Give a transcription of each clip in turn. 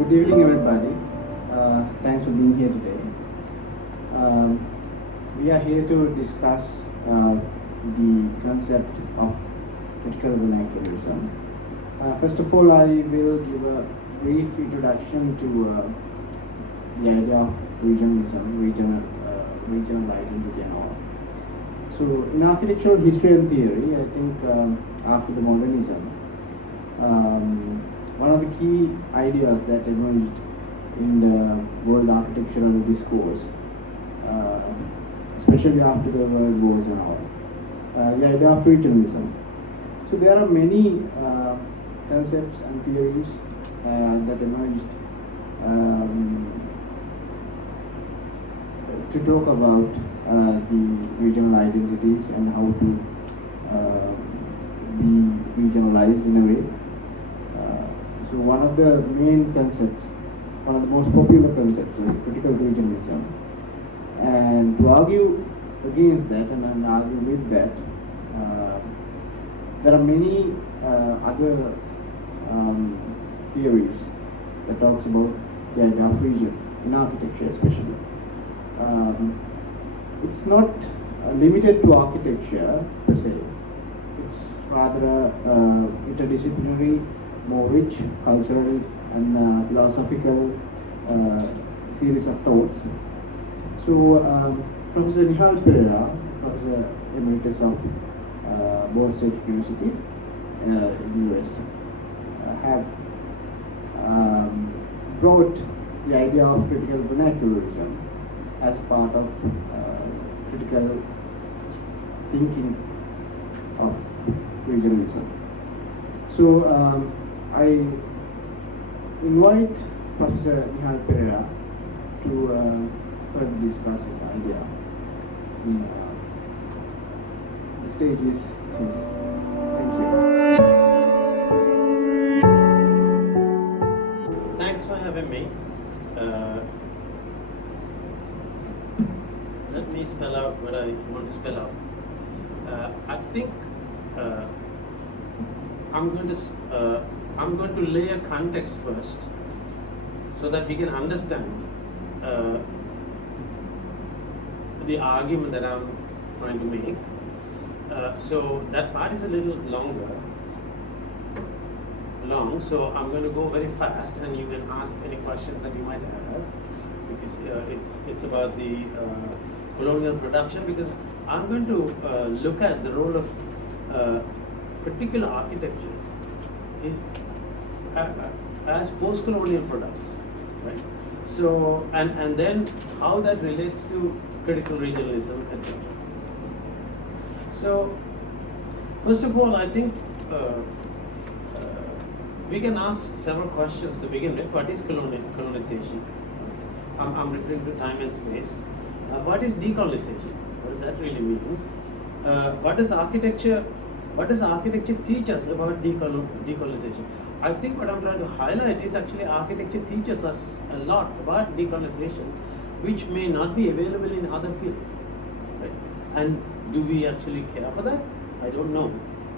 Good evening, everybody. Thanks for being here today. We are here to discuss the concept of critical vernacularism. First of all, I will give a brief introduction to the idea of regionalism, regional identity and all. So, in architectural history and theory, I think after the modernism, one of the key ideas that emerged in the world architectural discourse, especially after the world wars and all, the idea of regionalism. So there are many concepts and theories that emerged to talk about the regional identities and how to be regionalized in a way. So one of the main concepts, one of the most popular concepts is critical regionalism. And to argue against that and argue with that, there are many other theories that talks about the idea of region in architecture especially. It's not limited to architecture per se. It's rather interdisciplinary, more rich cultural and philosophical series of thoughts. So Professor Nihal Perera, Professor Emeritus of Boston State University in the US, have brought the idea of critical vernacularism as part of critical thinking of regionalism. So I invite Professor Nihal Perera to further discuss his idea. The stage is his. Thank you. Thanks for having me. Let me spell out what I want to spell out. I think I'm going to lay a context first, so that we can understand the argument that I'm trying to make. So that part is a little long, so I'm going to go very fast, and you can ask any questions that you might have, because it's about the colonial production, because I'm going to look at the role of particular architectures as post-colonial products, right? So, and then how that relates to critical regionalism, etc. So, first of all, I think we can ask several questions to begin with. What is colonization? I'm referring to time and space. What is decolonization? What does that really mean? What does architecture teach us about decolonization? I think what I'm trying to highlight is actually architecture teaches us a lot about decolonization, which may not be available in other fields, right? And do we actually care for that? I don't know.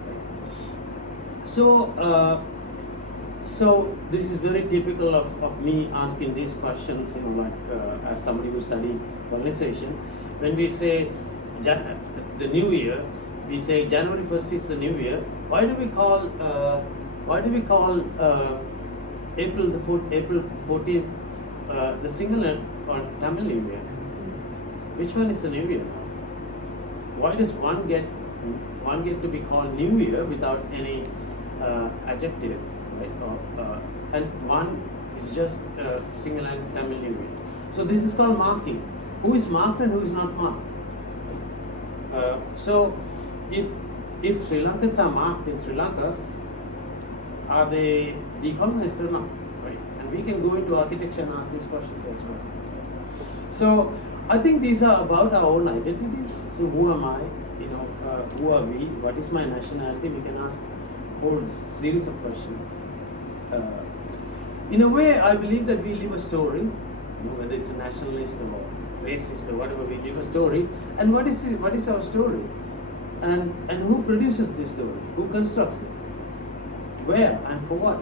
Right? So this is very typical of me asking these questions, as somebody who studied colonization. When we say the new year, we say January 1st is the new year. Why do we call April 14th the singular or Tamil New Year? Which one is the New Year? Why does one get to be called New Year without any adjective, right? And one is just single and Tamil New Year. So this is called marking. Who is marked and who is not marked? So if Sri Lankans are marked in Sri Lanka, are they decolonized or not? Right? And we can go into architecture and ask these questions as well. So I think these are about our own identities. So who am I? Who are we? What is my nationality? We can ask a whole series of questions. In a way, I believe that we live a story, whether it's a nationalist or racist or whatever, we live a story. And what is our story? And who produces this story? Who constructs it? Where and for what?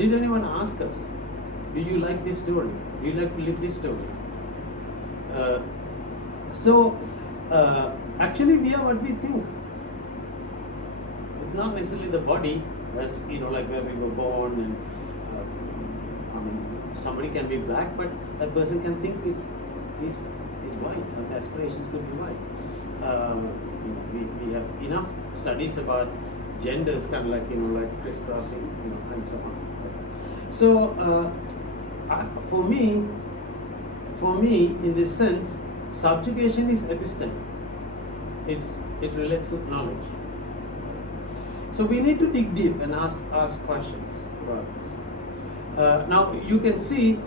did anyone ask us, do you like this story? Do you like to live this story? Actually we are what we think. It's not necessarily the body, as like where we were born, and somebody can be black, but that person can think he's white, or the aspirations could be white. We have enough studies about genders, kind of like like crisscrossing, and so on. So for me, in this sense, subjugation is episteme. It relates to knowledge. So we need to dig deep and ask questions about this. Now you can see,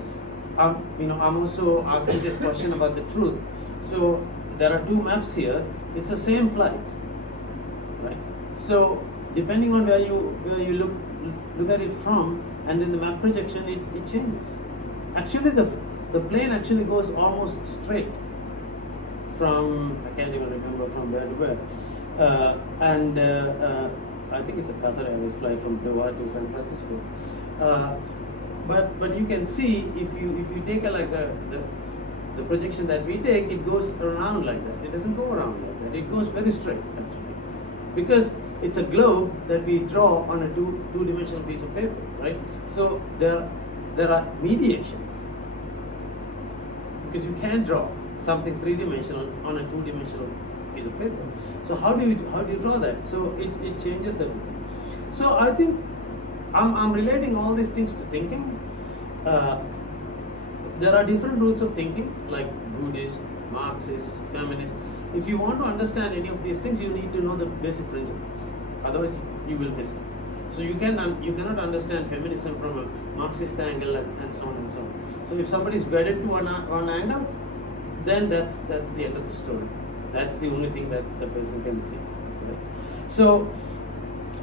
I'm also asking this question about the truth. So there are two maps here. It's the same flight, right? So depending on where you look at it from, and in the map projection, it changes. Actually, the plane actually goes almost straight from, I can't even remember from where to where, I think it's a Qatar Airways flight from Doha to San Francisco. But you can see, if you take the projection that we take, it goes around like that. It doesn't go around like that. It goes very straight actually, because it's a globe that we draw on a two-dimensional piece of paper, right? So there are mediations, because you can't draw something three-dimensional on a two-dimensional piece of paper. So how do you draw that? So it changes everything. So I think I'm relating all these things to thinking. There are different routes of thinking, like Buddhist, Marxist, feminist. If you want to understand any of these things, you need to know the basic principles. Otherwise, you will miss it. So you cannot understand feminism from a Marxist angle and so on and so on. So if somebody is wedded to one angle, then that's the end of the story. That's the only thing that the person can see. Right? So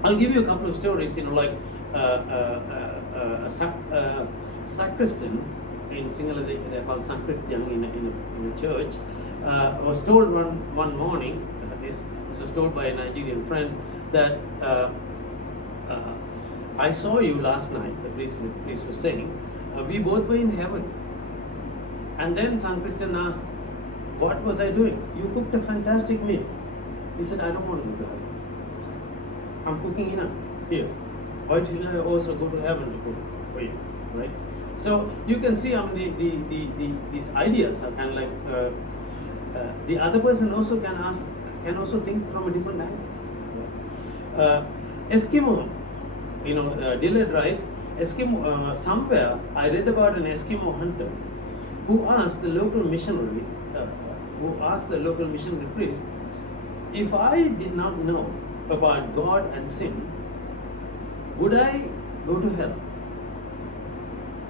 I'll give you a couple of stories. Like a sacristan in Sinhala, they're called sacristan in a church. Was told one morning. This was told by a Nigerian friend that I saw you last night. The priest was saying, we both were in heaven. And then sacristan asked, what was I doing? You cooked a fantastic meal. He said, I don't want to go to heaven. I'm cooking enough here. Why should I also go to heaven to cook for you? Right? So you can see these ideas are kind of like the other person also can also think from a different angle. Eskimo, Dillard writes, Eskimo. Somewhere I read about an Eskimo hunter who asked the local missionary priest, if I did not know about God and sin, would I go to hell?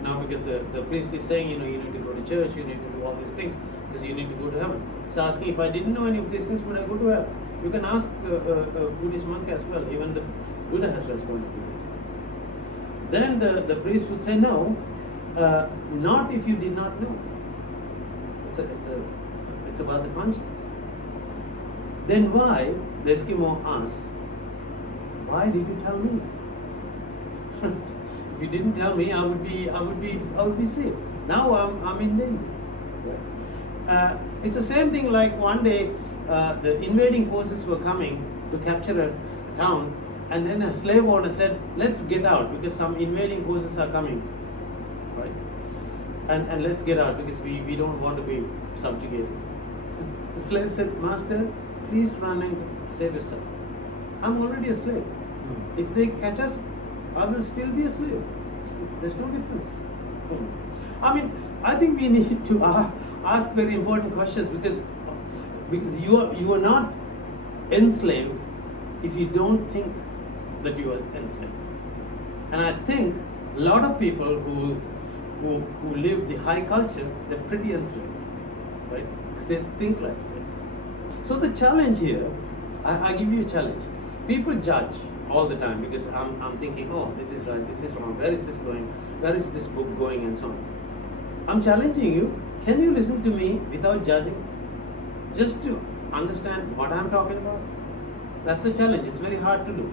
Now, because the priest is saying, you need to go to church, you need to do all these things, because you need to go to heaven. He's asking, if I didn't know any of these things, would I go to hell? You can ask a Buddhist monk as well. Even the Buddha has responded to these things. Then the priest would say, no, not if you did not know. It's about the conscience. Then why, the Eskimo asks, why did you tell me? If you didn't tell me, I would be safe. Now I'm in danger. It's the same thing like one day the invading forces were coming to capture a town, and then a slave owner said, let's get out because some invading forces are coming. Right? And let's get out because we don't want to be subjugated. The slave said, Master, please run and save yourself. I'm already a slave. If they catch us, I will still be a slave. There's no difference. I think we need to ask very important questions because you are not enslaved if you don't think that you are enslaved. And I think a lot of people who live the high culture, they're pretty enslaved, right? Because they think like slaves. So the challenge here, I give you a challenge. People judge all the time because I'm thinking, oh, this is right, this is wrong, where is this going, where is this book going, and so on. I'm challenging you, can you listen to me without judging? Just to understand what I'm talking about? That's a challenge, it's very hard to do.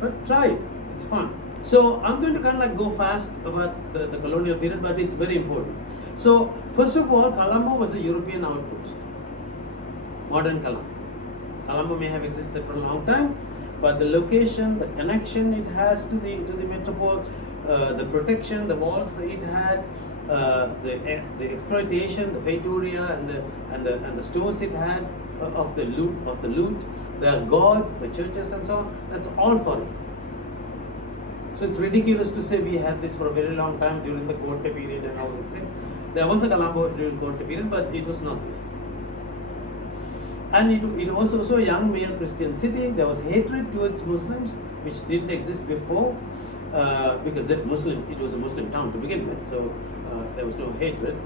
But try it, it's fun. So I'm going to kind of like go fast about the colonial period, but it's very important. So first of all, Colombo was a European outpost, modern Colombo. Colombo may have existed for a long time, but the location, the connection it has to the metropole, the protection, the walls that it had, the exploitation, the feitoria, and the stores it had of the loot, the gods, the churches, and so on. That's all foreign. So it's ridiculous to say we had this for a very long time during the Corte period and all these things. There was a Colombo during Corte period, but it was not this. And it was also a young male Christian city. There was hatred towards Muslims, which didn't exist before, because it was a Muslim town to begin with, so there was no hatred.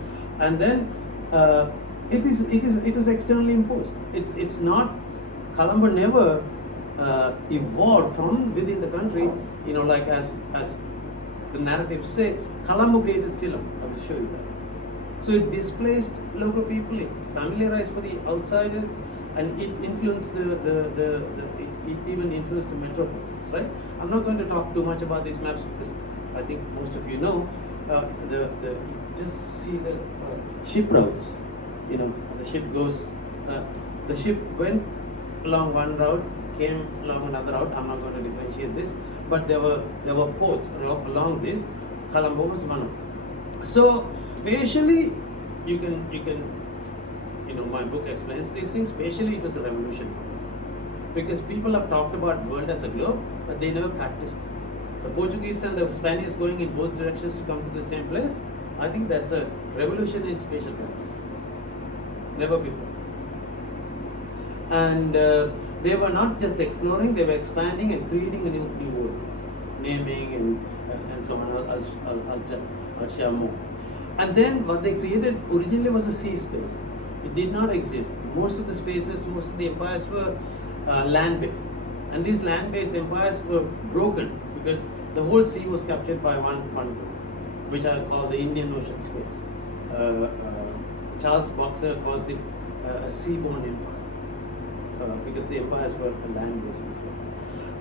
And then it was externally imposed. It's not, Colombo never evolved from within the country, like as the narratives say. Colombo created Ceylon. I will show you that. So it displaced local people, it familiarized for the outsiders, and it influenced it even influenced the metropolises, right? I'm not going to talk too much about these maps because I think most of you know. Just see the ship routes. The ship goes. The ship went along one route, came along another route. I'm not going to differentiate this, but there were ports along this. Colombo was one of them. So spatially, you can my book explains these things. Spatially, it was a revolution for me, because people have talked about world as a globe, but they never practiced it. The Portuguese and the Spaniards going in both directions to come to the same place. I think that's a revolution in spatial practice. Never before. And they were not just exploring; they were expanding and creating a new world, naming and so on. I'll share more. And then what they created originally was a sea space. It did not exist. Most of the spaces, most of the empires were land-based. And these land-based empires were broken because the whole sea was captured by one group, which I call the Indian Ocean space. Charles Boxer calls it a seaborne empire, because the empires were land-based before.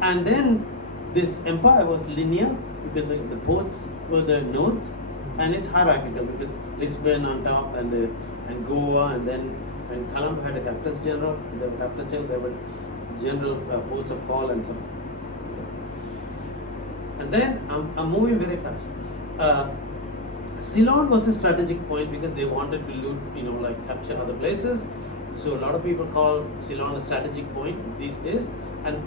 And then this empire was linear because the ports were the nodes, and it's hierarchical because Lisbon on top and Goa, and Colombo had a captains general. There were captains general. There were general ports of call and so on. And then I'm moving very fast. Ceylon was a strategic point because they wanted to loot, capture other places. So a lot of people call Ceylon a strategic point these days. And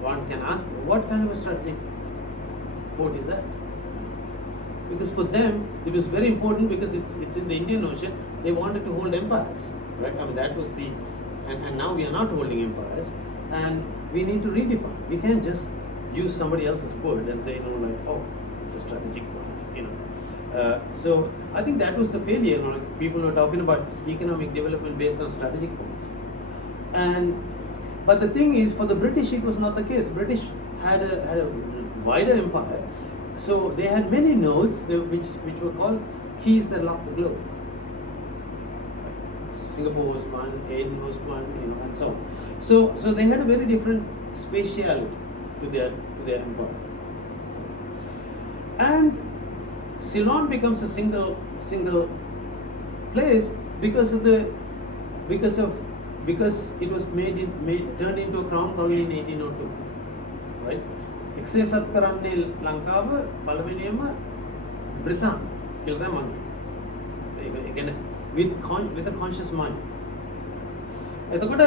one can ask, what kind of a strategic port is that? Because for them, it was very important because it's in the Indian Ocean. They wanted to hold empires, right? I mean, that was and now we are not holding empires, and we need to redefine. We can't just use somebody else's word and say, it's a strategic point, So I think that was the failure. People were talking about economic development based on strategic points, but the thing is, for the British, it was not the case. British had a wider empire. So they had many nodes which were called keys that locked the globe. Singapore was one, Aden was one, and so on. So they had a very different spatiality to their empire. And Ceylon becomes a single place because it was turned into a crown colony in 1802, right? Except කරන්නේ ලංකාව පළවෙනියම බ්‍රිතාන්‍ය කියලා තමයි මම කියන්නේ. With a conscious mind. එතකොට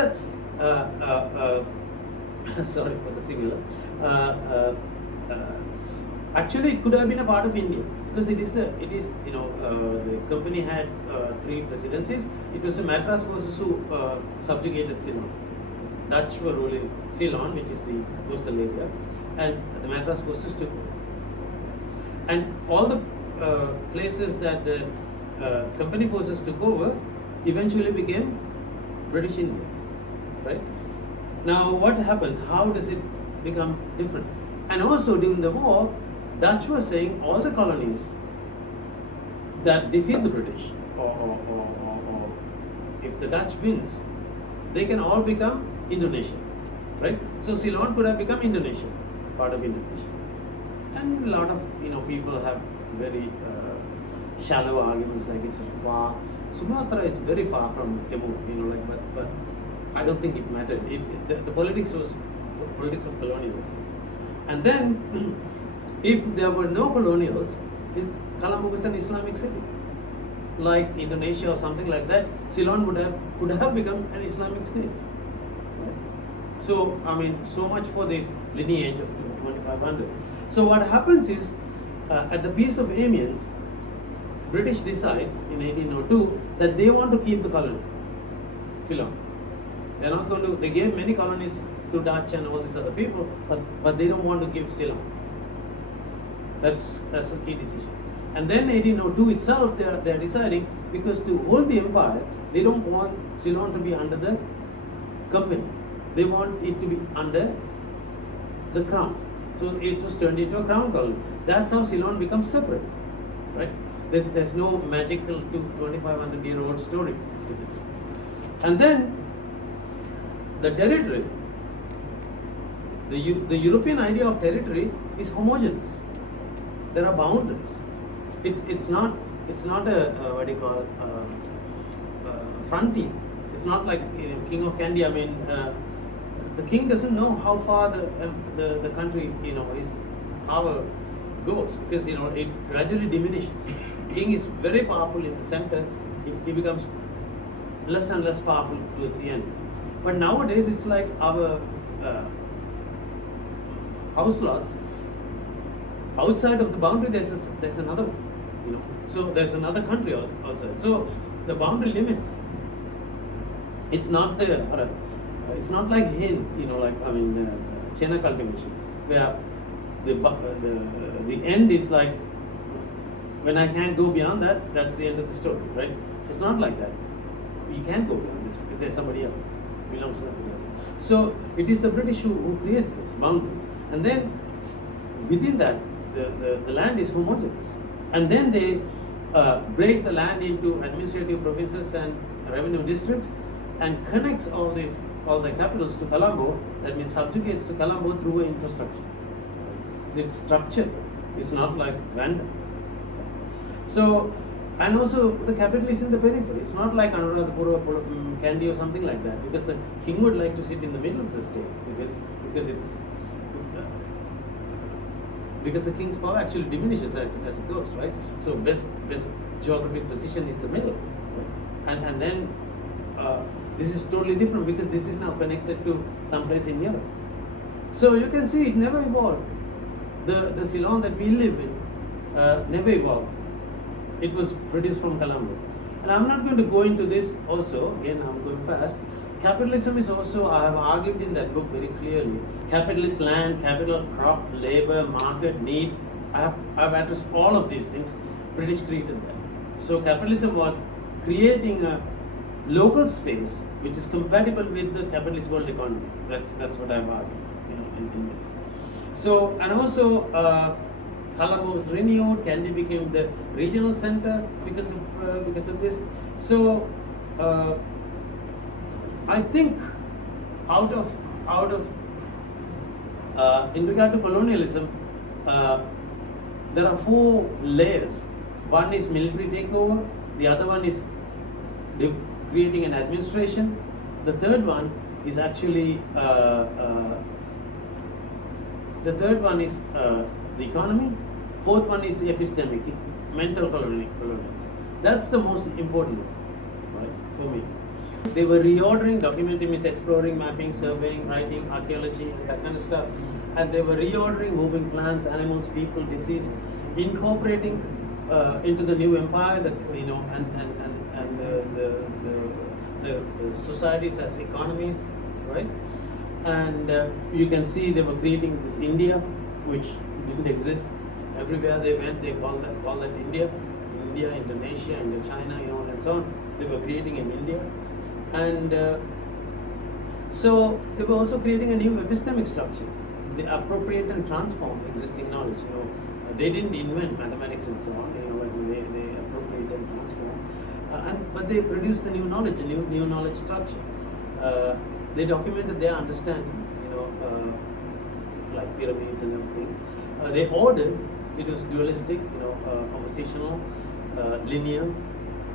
sorry for the singular. Actually, it could have been a part of India because it is the company had 3 presidencies. It was the Madras forces who subjugated Ceylon. Dutch were ruling Ceylon, which is the coastal area, and the Madras forces took over. And all the places that the company forces took over eventually became British India, right? Now what happens? How does it become different? And also during the war, Dutch were saying all the colonies that defeat the British, or if the Dutch wins, they can all become Indonesian, right? So Ceylon could have become Indonesia, part of Indonesia. and a lot of people have very shallow arguments like it's far. Sumatra is very far from Timur, but I don't think it mattered. The politics was politics of colonialism, and then if there were no colonials, Colombo was an Islamic city, like Indonesia or something like that. Ceylon would have become an Islamic state. Right? So I mean, so much for this lineage of 2500. So what happens is, at the Peace of Amiens, British decides in 1802 that they want to keep the colony, Ceylon. They're not going to. They gave many colonies to Dutch and all these other people, but they don't want to give Ceylon. That's a key decision. And then 1802 itself, they are deciding, because to hold the empire, they don't want Ceylon to be under the company. They want it to be under the crown. So it was turned into a crown colony. That's how Ceylon becomes separate, right? There's no magical 2,500-year-old story to this. And then the territory, the European idea of territory is homogeneous. There are boundaries. It's not a what do you call frontier. It's not like King of Kandy. I mean, the king doesn't know how far the country his power goes, because it gradually diminishes. King is very powerful in the center. He becomes less and less powerful towards the end. But nowadays it's like our house lots. Outside of the boundary, there's another one, So there's another country outside. So the boundary limits. It's not it's not like Chena cultivation, where the end is like, when I can't go beyond that, that's the end of the story, right? It's not like that. You can't go beyond this because there's somebody else, belongs to somebody else. So it is the British who creates this boundary, and then within that, the land is homogeneous, and then they break the land into administrative provinces and revenue districts, and connects all the capitals to Colombo. That means subjugates to Colombo through infrastructure. Its structure is not like random. So, and also the capital is in the periphery. It's not like Anuradhapura, Kandy or something like that, because the king would like to sit in the middle of the state, because the king's power actually diminishes as it goes, right? So best geographic position is the middle, right? And then this is totally different, because this is now connected to someplace in Europe. So you can see it never evolved. The Ceylon that we live in never evolved. It was produced from Colombo. And I'm not going to go into this also, again I'm going fast. Capitalism is also, I have argued in that book very clearly, capitalist land, capital, crop, labor, market, need. I've addressed all of these things. British treated that. So capitalism was creating a local space which is compatible with the capitalist world economy. That's what I've argued, in this. So, and also Colombo was renewed. Kandy became the regional center because of this. So I think out of in regard to colonialism, there are 4 layers. One is military takeover. The other one is creating an administration. The third one is actually the economy. Fourth one is the epistemic, mental colonialism. That's the most important one, right, for me. They were reordering. Documenting means exploring, mapping, surveying, writing, archaeology, that kind of stuff. And they were reordering, moving plants, animals, people, disease, incorporating into the new empire that and the societies as economies, right? And you can see they were creating this India, which didn't exist. Everywhere they went, they called that India, Indonesia, Indochina, and so on. They were creating an India, and so they were also creating a new epistemic structure. They appropriate and transform existing knowledge. They didn't invent mathematics and so on. They appropriate and transform, but they produced a new knowledge, a new knowledge structure. They documented their understanding, like pyramids and everything. they ordered, it was dualistic, oppositional, linear,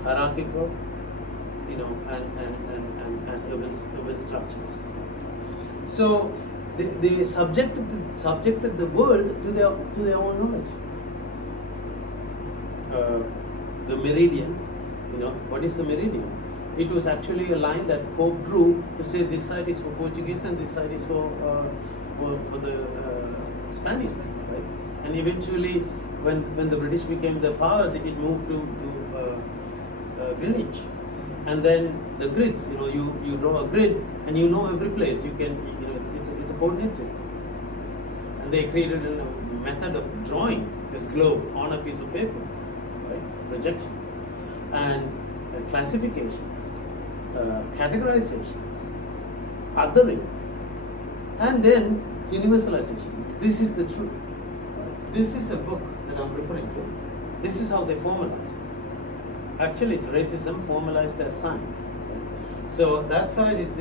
hierarchical, and as urban structures. So they subjected the world to their own knowledge. The meridian, what is the meridian? It was actually a line that Pope drew to say this side is for Portuguese and this side is for the Spaniards, right? And eventually, when the British became the power, it moved to Greenwich. And then the grids, you draw a grid and you know every place. You can, it's a coordinate system. And they created a method of drawing this globe on a piece of paper, right? Projections and classifications, categorizations, othering, and then universalization. This is the truth. This is a book that I'm referring to. This is how they formalized. Actually, it's racism formalized as science. So that side is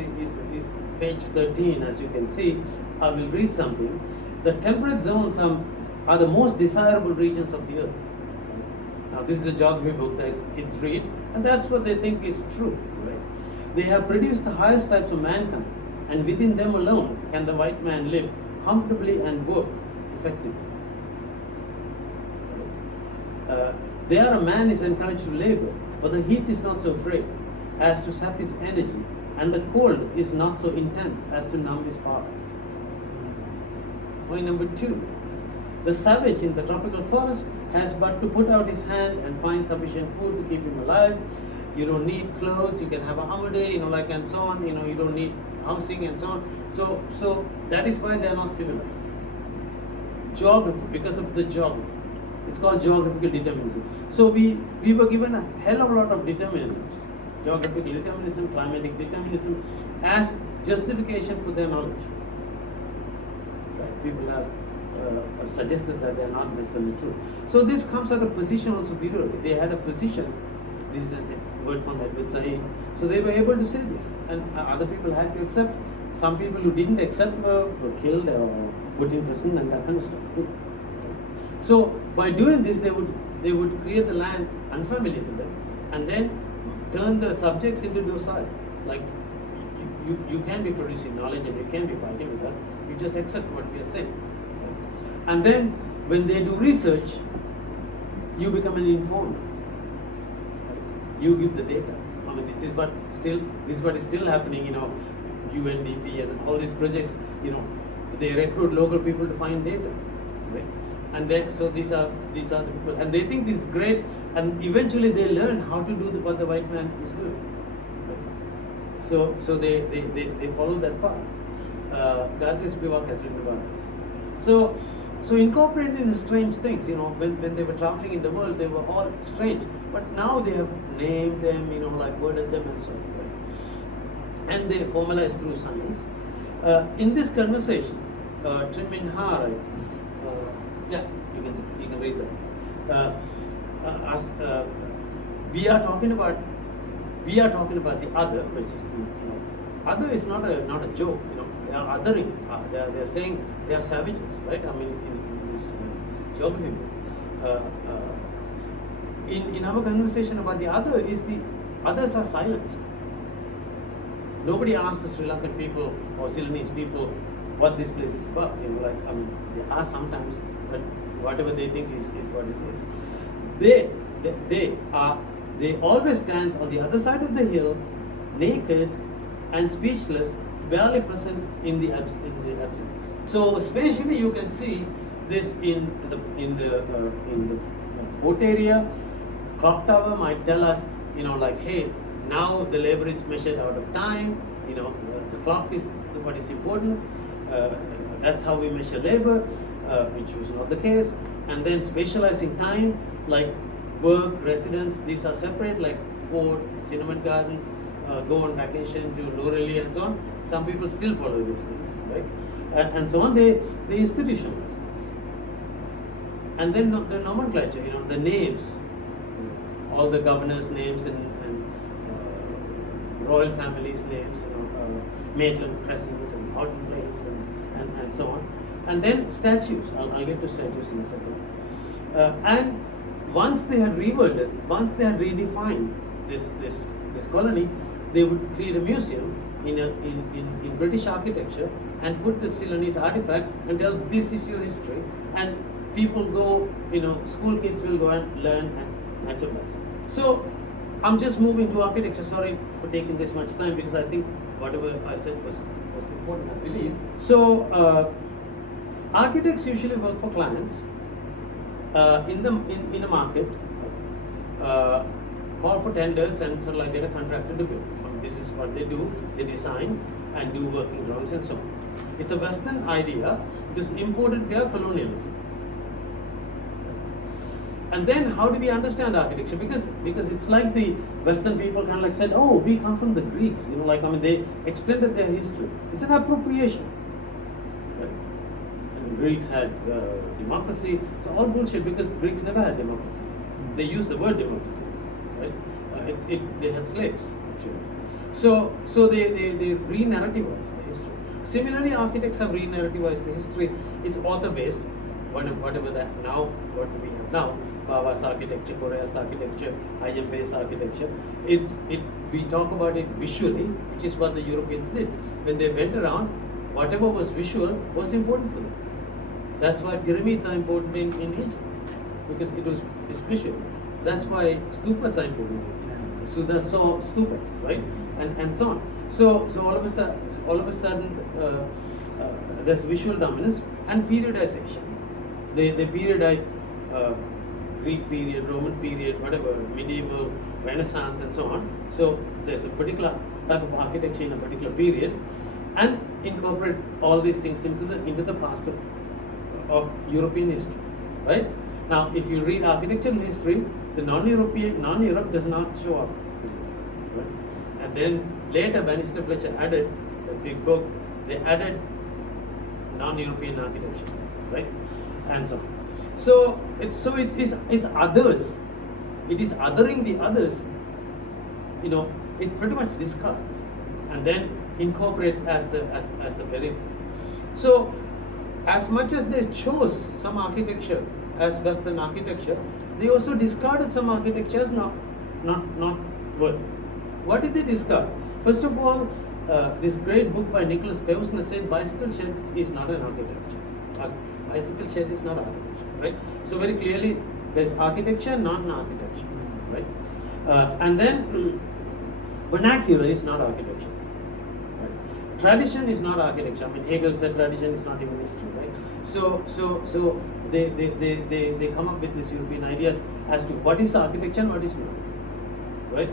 page 13, as you can see. I will read something. The temperate zones are the most desirable regions of the earth. Now, this is a geography book that kids read, and that's what they think is true. Right? They have produced the highest types of mankind, and within them alone can the white man live comfortably and work effectively. There a man is encouraged to labor, for the heat is not so great as to sap his energy, and the cold is not so intense as to numb his powers. Point number 2. The savage in the tropical forest has but to put out his hand and find sufficient food to keep him alive. You don't need clothes, you can have a holiday, and so on, you don't need housing and so on. So that is why they are not civilized. Geography, because of the geography. It's called geographical determinism. So we were given a hell of a lot of determinisms. Geographical determinism, climatic determinism, as justification for their knowledge. Right? People have suggested that they are not necessarily true. So this comes out of positional superiority. They had a position. This is a word from Edward Said. So they were able to say this, and other people had to accept. Some people who didn't accept were killed or put in prison and that kind of stuff too. So by doing this, they would create the land unfamiliar to them, and then turn the subjects into docile. Like you can be producing knowledge and you can be fighting with us. You just accept what we are saying. And then when they do research, you become an informant. You give the data. I mean, this is what is still happening. UNDP and all these projects. They recruit local people to find data, right? And then so these are the people, and they think this is great, and eventually they learn how to do what the white man is doing. Right? So they follow that path. Gayatri Spivak has written about this. So incorporating the strange things, when they were traveling in the world, they were all strange. But now they have named them, worded them and so on. Right? And they formalize through science. In this conversation, Trin Min Ha writes, you can read that. We are talking about the other, which is the other is not a joke. They are othering. They are saying they are savages, right? I mean, in this geography book. In our conversation about the other, is the others are silenced. Nobody asked the Sri Lankan people or Ceylonese people what this place is about. They ask sometimes, but whatever they think is what it is. They always stand on the other side of the hill, naked and speechless, barely present in the absence. So especially you can see this in the fort area. Clock tower might tell us, hey, now the labor is measured out of time. The clock is what is important. That's how we measure labor, which was not the case. And then spatializing time, like work, residence, these are separate, like fort, cinnamon gardens, go on vacation to Norelli and so on. Some people still follow these things, right? And so on, they institutionalize things. And then the nomenclature, the names, all the governors' names and royal families' names, Maitland Crescent and Horton Place and so on. And then statues. I'll get to statues in a second. And once they had reworlded, once they had redefined this colony, they would create a museum in British architecture and put the Ceylonese artifacts and tell this is your history. And people go, school kids will go and learn and naturalize. So I'm just moving to architecture. Sorry for taking this much time because I think whatever I said was important, I believe. So architects usually work for clients in a market, call for tenders and sort of like get a contractor to build. This is what they do. They design and do working drawings and so on. It's a Western idea. It is imported via colonialism. And then how do we understand architecture? Because it's like the Western people kind of like said, oh, we come from the Greeks. They extended their history. It's an appropriation. Right? And the Greeks had democracy. It's all bullshit because Greeks never had democracy. They used the word democracy. Right? They had slaves actually. So they re-narrativized the history. Similarly, architects have re-narrativized the history. It's author-based, whatever that now, what we have now, Bava's architecture, Perera's architecture, IM-based architecture. We talk about it visually, which is what the Europeans did. When they went around, whatever was visual was important for them. That's why pyramids are important in Egypt, because it's visual. That's why stupas are important. So that's stupas, right? And so on. So all of a sudden, there's visual dominance and periodization. They periodized Greek period, Roman period, whatever, medieval, Renaissance, and so on. So there's a particular type of architecture in a particular period, and incorporate all these things into the past of European history, right? Now, if you read architectural history, the non-Europe does not show up in this, right? And then later, Bannister Fletcher added the big book. They added non-European architecture, right, and so on. So it's others. It is othering the others. It pretty much discards and then incorporates as the periphery. So as much as they chose some architecture as Western architecture, they also discarded some architecture as not worth. What did they discard? First of all, this great book by Nicholas Pevsner said bicycle shed is not an architecture. Bicycle shed is not architecture, right? So very clearly, there's architecture, not an architecture, right? And then vernacular is not architecture. Right? Tradition is not architecture. I mean, Hegel said tradition is not even history, right? So they come up with these European ideas as to what is architecture and what is not, right?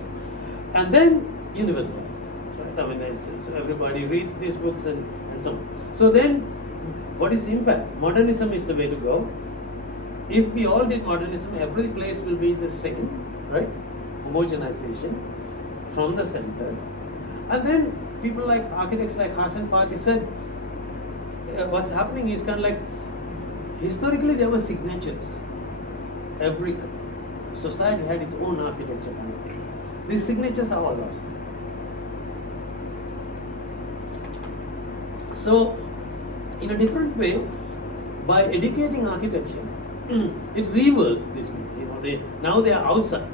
And then universalizes, right? I mean, so everybody reads these books and so on. So then, what is the impact? Modernism is the way to go. If we all did modernism, every place will be the same, right? Homogenization from the center. And then people like architects like Hassan Fatih said, what's happening is kind of like, historically there were signatures. Every society had its own architecture kind of thing. These signatures are all lost. So, in a different way, by educating architecture, it reverses this. Now they are outside.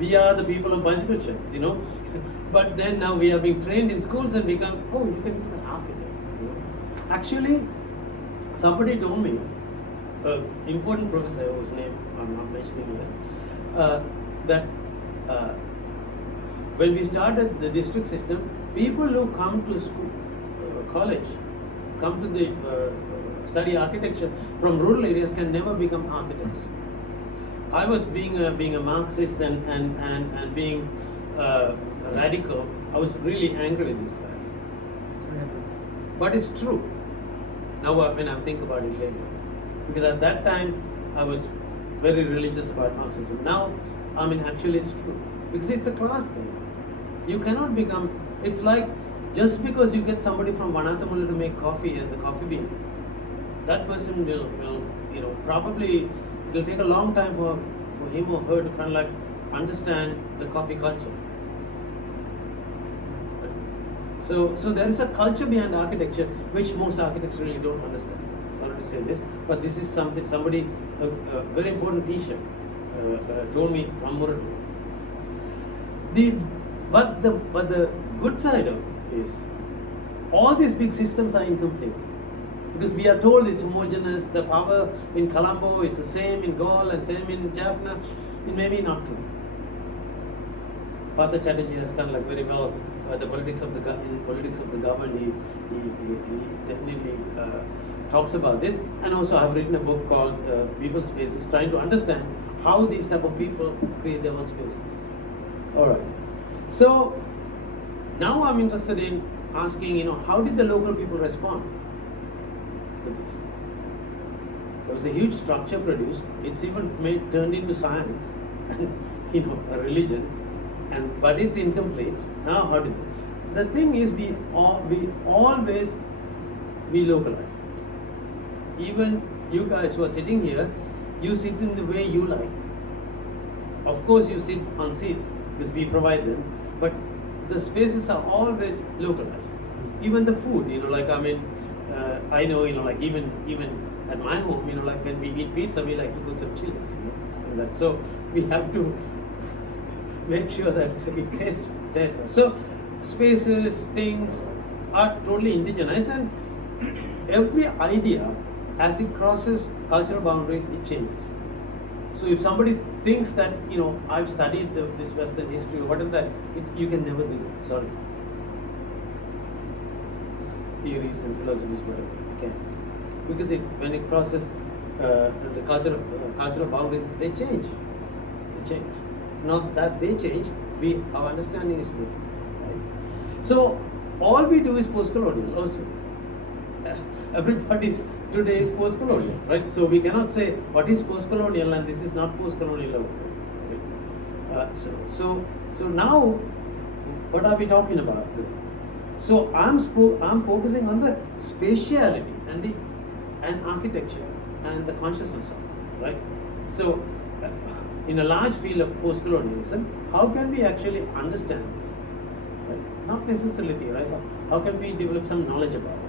We are the people of bicycle sheds, But then now we are being trained in schools and become, oh, you can be an architect. Actually, somebody told me, an important professor whose name I'm not mentioning here, that when we started the district system, people who come to school, college, come to the study architecture from rural areas can never become architects. I was being a Marxist and being radical. I was really angry with this guy. But it's true. Now when I think about it later, because at that time I was very religious about Marxism. Now, actually it's true because it's a class thing. You cannot become. It's like just because you get somebody from Vernacularism to make coffee at the coffee bean, that person will probably it'll take a long time for him or her to kind of like understand the coffee culture. So there is a culture behind architecture which most architects really don't understand. Sorry to say this, but this is somebody, a very important teacher told me from Muradu. But the good side of it is all these big systems are incomplete. Because we are told it's homogeneous, the power in Colombo is the same in Gaul and same in Jaffna. It may be not true. Partha Chatterjee has done like very well the politics of the government. He definitely talks about this, and also I've written a book called People Spaces, trying to understand how these type of people create their own spaces. All right. So now I'm interested in asking, how did the local people respond to this? There was a huge structure produced. It's even turned into science and a religion. But it's incomplete. Now how did it? The thing is, we always localize. Even you guys who are sitting here, you sit in the way you like. Of course, you sit on seats because we provide them, but the spaces are always localized. Even the food, I know, even at my home, when we eat pizza, we like to put some chilies, in that. So we have to make sure that it tastes. So spaces, things are totally indigenized, and every idea, as it crosses cultural boundaries, it changes. So if somebody thinks that, I've studied this Western history or whatever that, you can never do that. Sorry. Theories and philosophies, whatever, you can't. Because when it crosses the cultural boundaries, they change. Not that they change, our understanding is different. Right? So all we do is post-colonial also. Everybody's today is post-colonial, right? So we cannot say what is post-colonial and this is not post-colonial. Right? So now, what are we talking about? So I'm focusing on the spatiality and architecture and the consciousness of it, right? So in a large field of post-colonialism, how can we actually understand this? Right? Not necessarily theorize. How can we develop some knowledge about it?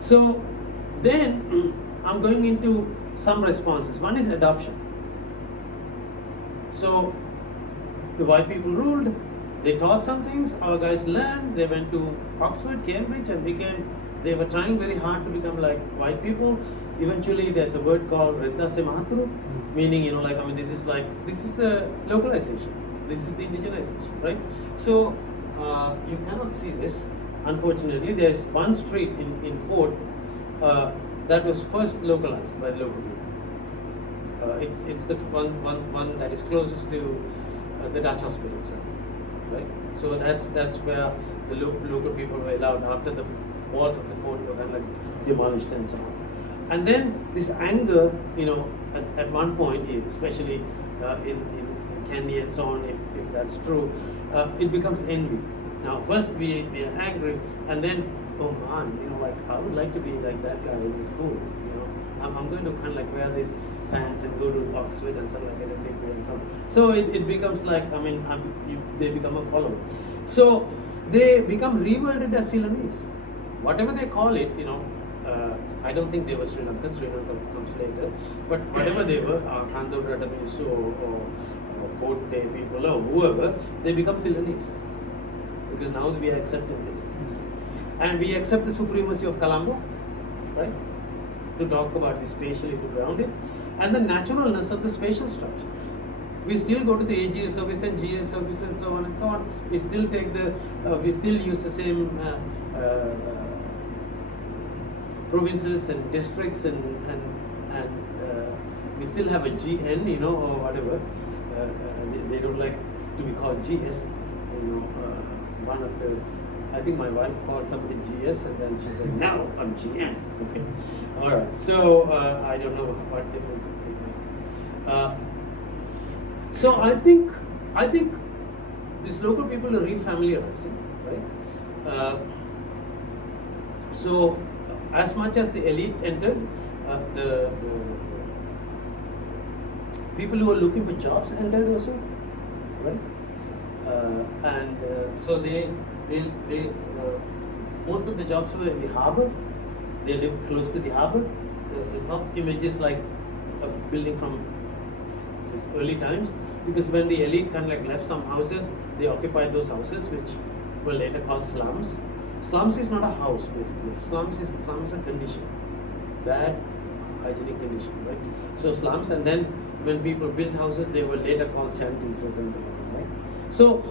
So then I'm going into some responses. One is adoption. So the white people ruled, they taught some things, our guys learned, they went to Oxford, Cambridge, and they were trying very hard to become like white people. Eventually there's a word called Redase Mahatru, meaning, this is the localization, this is the indigenization, right? So you cannot see this. Unfortunately, there's one street in Fort that was first localized by the local people. It's the one that is closest to the Dutch hospital itself, right? So that's where the local people were allowed after the walls of the fort were kind of like demolished and so on. And then this anger, at one point, especially in Candy and so on, if that's true, it becomes envy. Now, first we are angry, and then, oh man, I would like to be like that guy in school. I'm going to kind of like wear these pants and go to Oxford and something like that and degree and so on. So it becomes like, they become a follower. So they become reworlded as Ceylonese. Whatever they call it, I don't think they were Sri Lankan. Sri Lanka comes later. But whatever they were, Kandor Radamisu or Kote people or whoever, they become Ceylonese. Because now we are accepting these things. And we accept the supremacy of Colombo, right? To talk about this spatially, to ground it. And the naturalness of the spatial structure. We still go to the AGA service and GA service and so on and so on. We still we still use the same provinces and districts and we still have a GN, or whatever. They don't like to be called GS, one of the, I think my wife called somebody GS and then she said, no, I'm GN. Okay. All right. So I don't know what difference it makes. So I think these local people are refamiliarizing, right? So as much as the elite entered, the people who are looking for jobs entered also, right? So they most of the jobs were in the harbour. They lived close to the harbour. The top image is like a building from these early times, because when the elite kind of like left some houses, they occupied those houses, which were later called slums. Slums is not a house basically. Slums is a condition, bad hygienic condition, right? So slums, and then when people built houses, they were later called shanties or something like that, right?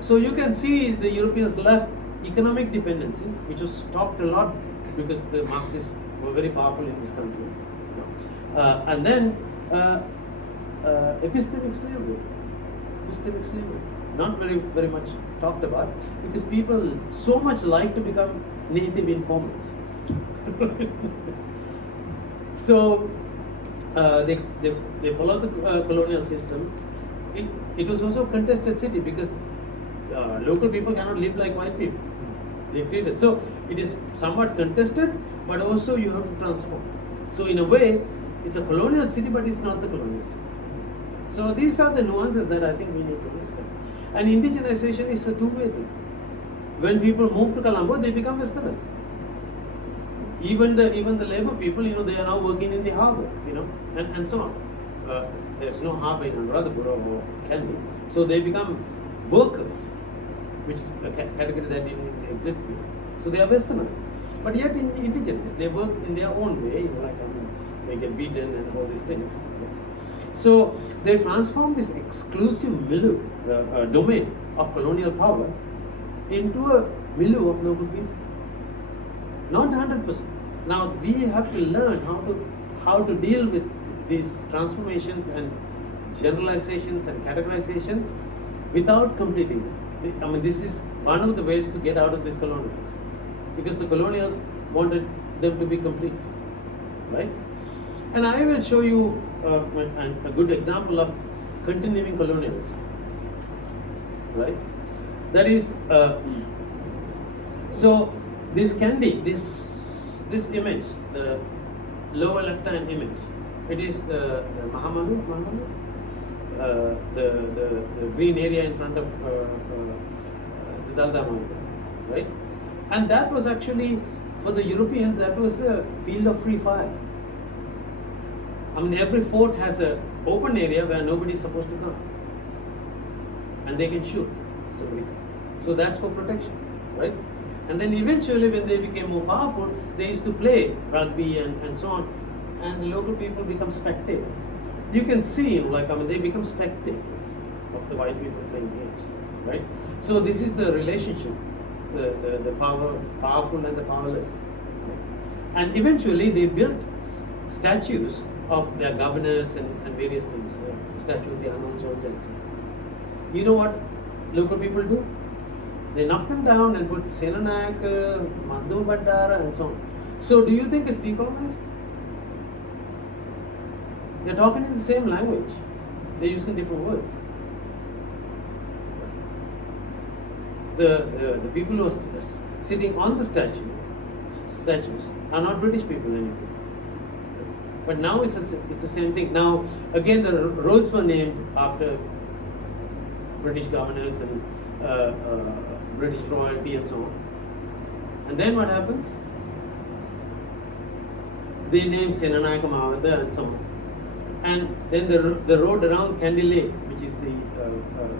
So you can see the Europeans left economic dependency, which was talked a lot because the Marxists were very powerful in this country, and then epistemic slavery. Epistemic slavery, not very much talked about, because people so much like to become native informants. So they followed the colonial system. It was also a contested city because local people cannot live like white people. They treated, so it is somewhat contested, but also you have to transform. So in a way, it's a colonial city, but it's not the colonial city. So these are the nuances that I think we need to understand. And indigenization is a two-way thing. When people move to Colombo, they become westernized. Even the labor people, they are now working in the harbour, and so on. There's no harbour in Anuradhapura or Kandy, so they become workers, which a category that didn't exist before. So they are westernized, but yet indigenous. They work in their own way, they get beaten and all these things. So they transform this exclusive milieu, domain of colonial power into a milieu of local people. Not 100%. Now we have to learn how to deal with these transformations and generalizations and categorizations without completing them. This is one of the ways to get out of this colonialism, because the colonials wanted them to be complete, right? And I will show you a good example of continuing colonialism, right? That is, so this Kandy, this image, the lower left-hand image, it is the Mahamanu, the green area in front of the Dalda Mountain, right? And that was actually, for the Europeans, that was the field of free fire. Every fort has an open area where nobody is supposed to come, and they can shoot somebody. So that's for protection, right? And then eventually, when they became more powerful, they used to play rugby and so on, and the local people become spectators. You can see, they become spectators of the white people playing games, right? So this is the relationship, the powerful and the powerless. Right? And eventually, they built statues of their governors and various things, statue of the unknown soldier and so on. You know what local people do? They knock them down and put Senanayaka, Madhu Bhattara and so on. So do you think it's decolonized? They're talking in the same language. They're using different words. The people who are sitting on the statues are not British people anymore. But now it's the same thing. Now, again, the roads were named after British governors and British royalty and so on. And then what happens? They name Senanayaka Mavada and so on. And then the road around Kandy Lake, which is the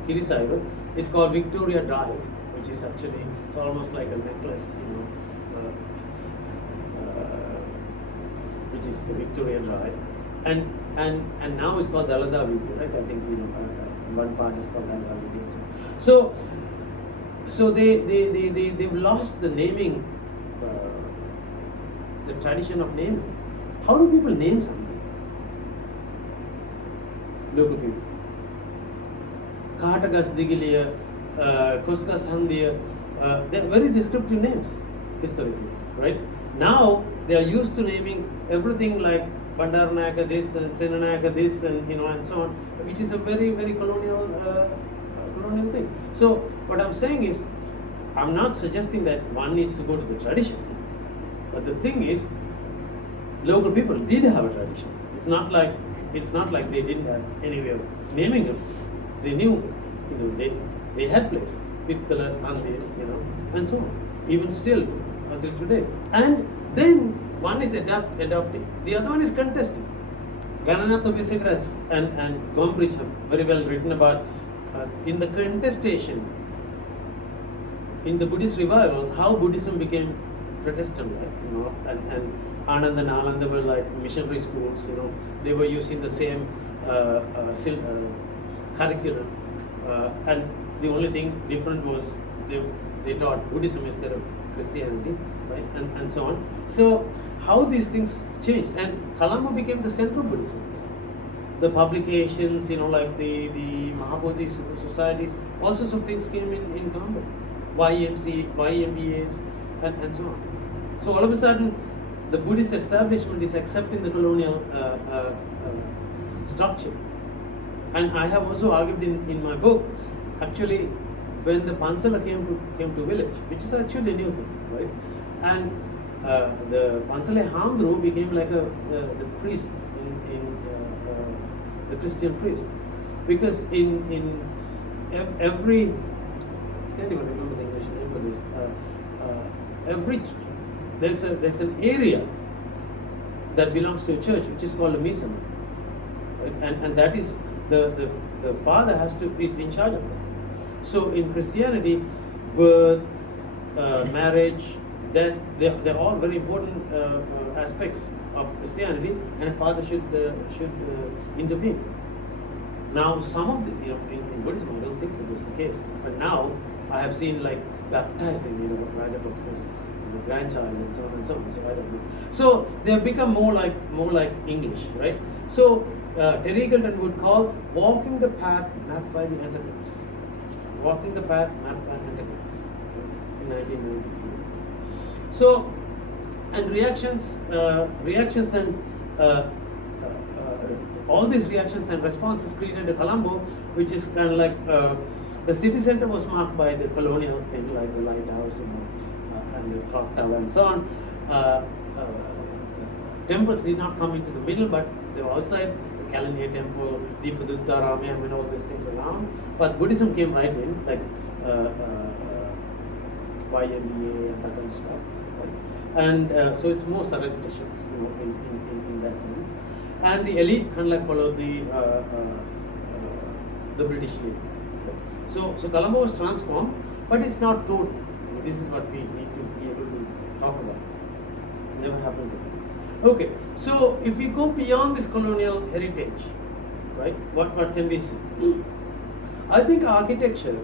Kirisairu, is called Victoria Drive, which is actually, it's almost like a necklace, which is the Victoria Drive. And now it's called Dalada Vidya, right? I think, one part is called Dalada Vidya and so on. So they've lost the naming, the tradition of naming. How do people name something? Local people. Kahatagas Digiliya, Koskas Handiya, they're very descriptive names historically, right? Now they are used to naming everything like Bandaranayaka this and Senanayaka this and and so on, which is a very, very colonial thing. So what I'm saying is, I'm not suggesting that one needs to go to the tradition, but the thing is, local people did have a tradition. It's not like they didn't have any way of naming them. They knew, They had places, Pittala, Andi, and so on. Even still, until today. And then one is adopting, the other one is contesting. Gananatha Visigras and Gombrich have very well written about in the contestation in the Buddhist revival, how Buddhism became Protestant, and Ananda and Ananda were like missionary schools, they were using the same curriculum, and the only thing different was they taught Buddhism instead of Christianity, right, and so on. So how these things changed, and Colombo became the center of Buddhism. The publications, like the Mahabodhi societies, all sorts of things came in Colombo, YMBAs, and so on. So all of a sudden, the Buddhist establishment is accepting the colonial structure. And I have also argued in my book, actually, when the Pansala came to village, which is actually a new thing, right? And the Pansala Hamdru became like the priest in the Christian priest, because in every, I can't even remember the English name for this. There's an area that belongs to a church which is called a misama, right? And that is the father is in charge of that. So in Christianity, birth, marriage, death, they're all very important aspects of Christianity, and a father should intervene. Now, some of the in Buddhism, I don't think that was the case, but now I have seen like baptizing, Rajapaksas, grandchild, and so on and so on. So I don't know. So they have become more like English, right? So Terry Eagleton would call walking the path mapped by the antagonist. Walking the path mapped by antagonist in 1990. So, and reactions and all these reactions and responses created a Colombo, which is kind of like the city center was marked by the colonial thing, like the lighthouse, and the clock tower and so on. Temples did not come into the middle, but they were outside. The Kalaniya temple, Deepadutta, Ramayam, and all these things around. But Buddhism came right in, like YMBA and that kind of stuff. Right? And so it's more surreptitious, in that sense. And the elite kind of like followed the British lead. So Colombo was transformed, but it's not total. This is what we need to be able to talk about. It never happened before. Okay, so if we go beyond this colonial heritage, right, what can we see? I think architecture,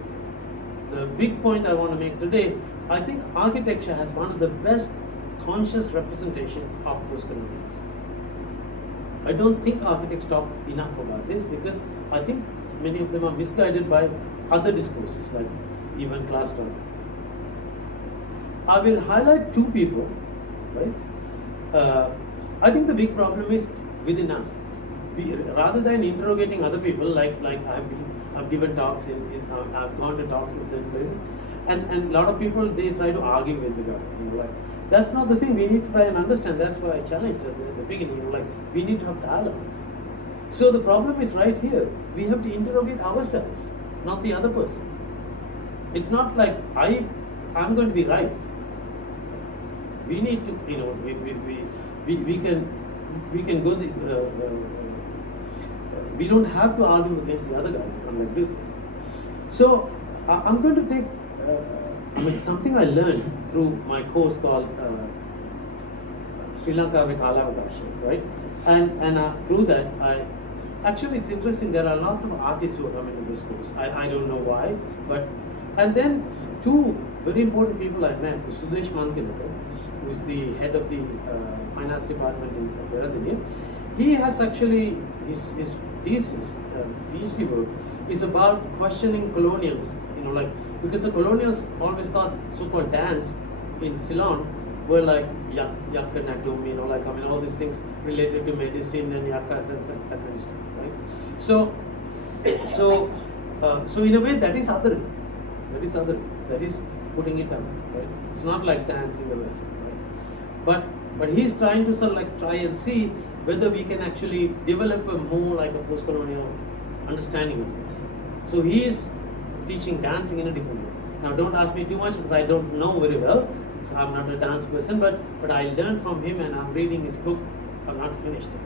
the big point I want to make today, I think architecture has one of the best conscious representations of post-colonialism. I don't think architects talk enough about this, because I think many of them are misguided by other discourses, like even class struggle. I will highlight two people, right? I think the big problem is within us. Rather than interrogating other people, like I've given talks I've gone to talks in certain places, and a lot of people, they try to argue with the guy. That's not the thing. We need to try and understand. That's why I challenged at the beginning. We need to have dialogues. So the problem is right here. We have to interrogate ourselves, not the other person. It's not like I'm going to be right. We need to, we can go we don't have to argue against the other guy, unlike do this. So I'm going to take something I learned through my course called Sri Lanka Vikalavakasha, right? And through that, actually it's interesting, there are lots of artists who are coming to this course. I don't know why, and then two very important people I met, Sudesh Mankinaka, who is the head of the finance department in Perera. He has actually, his thesis, PhD work, is about questioning colonials, because the colonials always thought so-called dance in Ceylon were like yak and natum, all these things related to medicine and yakas and that kind of stuff, right? So in a way that is othering. That is putting it down, right? It's not like dance in the West, right? But he's trying to sort of try and see whether we can actually develop a more like a post-colonial understanding of this. So he is teaching dancing in a different way. Now, don't ask me too much because I don't know very well. So I'm not a dance person, but I learned from him, and I'm reading his book. I've not finished it.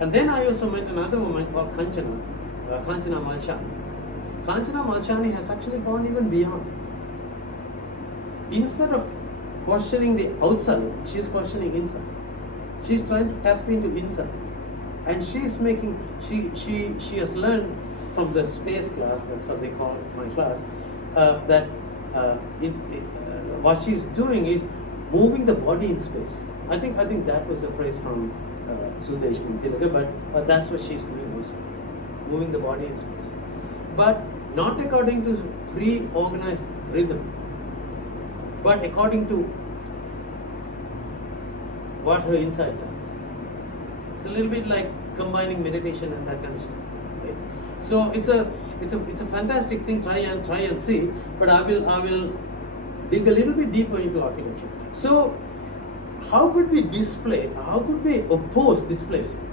And then I also met another woman called Kanchana Malchani. Kanchana Malchani has actually gone even beyond. Instead of questioning the outside, she's questioning inside. She's trying to tap into inside. And she's making, she has learned from the space class, that's what they call my class, that what she's doing is moving the body in space. I think that was a phrase from Sudeshman Tilaka, but that's what she's doing also, moving the body in space. But not according to pre-organized rhythm, but according to what her inside does. It's a little bit like combining meditation and that kind of stuff. Right? So it's a fantastic thing. Try and see. But I will dig a little bit deeper into architecture. So how could we oppose displacement?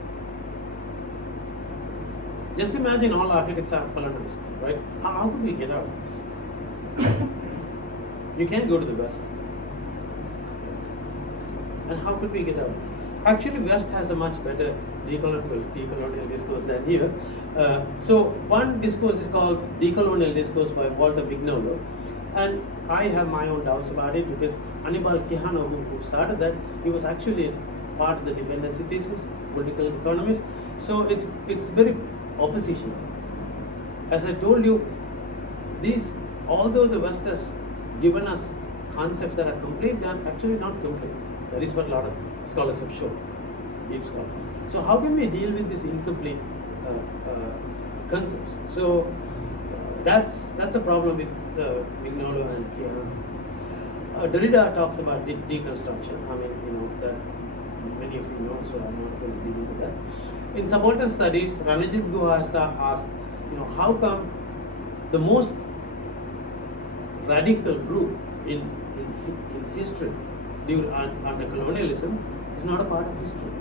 Just imagine all architects are colonized, right? How could we get out of this? You can't go to the West. And how could we get out of this? Actually, West has a much better decolonial discourse than here. So one discourse is called Decolonial Discourse by Walter Mignolo. And I have my own doubts about it because Anibal Quijano, who started that, he was actually part of the dependency thesis, political economist. So it's very oppositional. As I told you, although the West has given us concepts that are complete, they are actually not complete. That is what a lot of scholars have shown, deep scholars. So how can we deal with these incomplete concepts? So that's a problem with Mignolo and Quijano. Derrida talks about deconstruction. I mean, that many of you know, so I'm not going to dig into that. In subaltern studies, Ranajit Guha has asked, how come the most radical group in history under colonialism is not a part of history.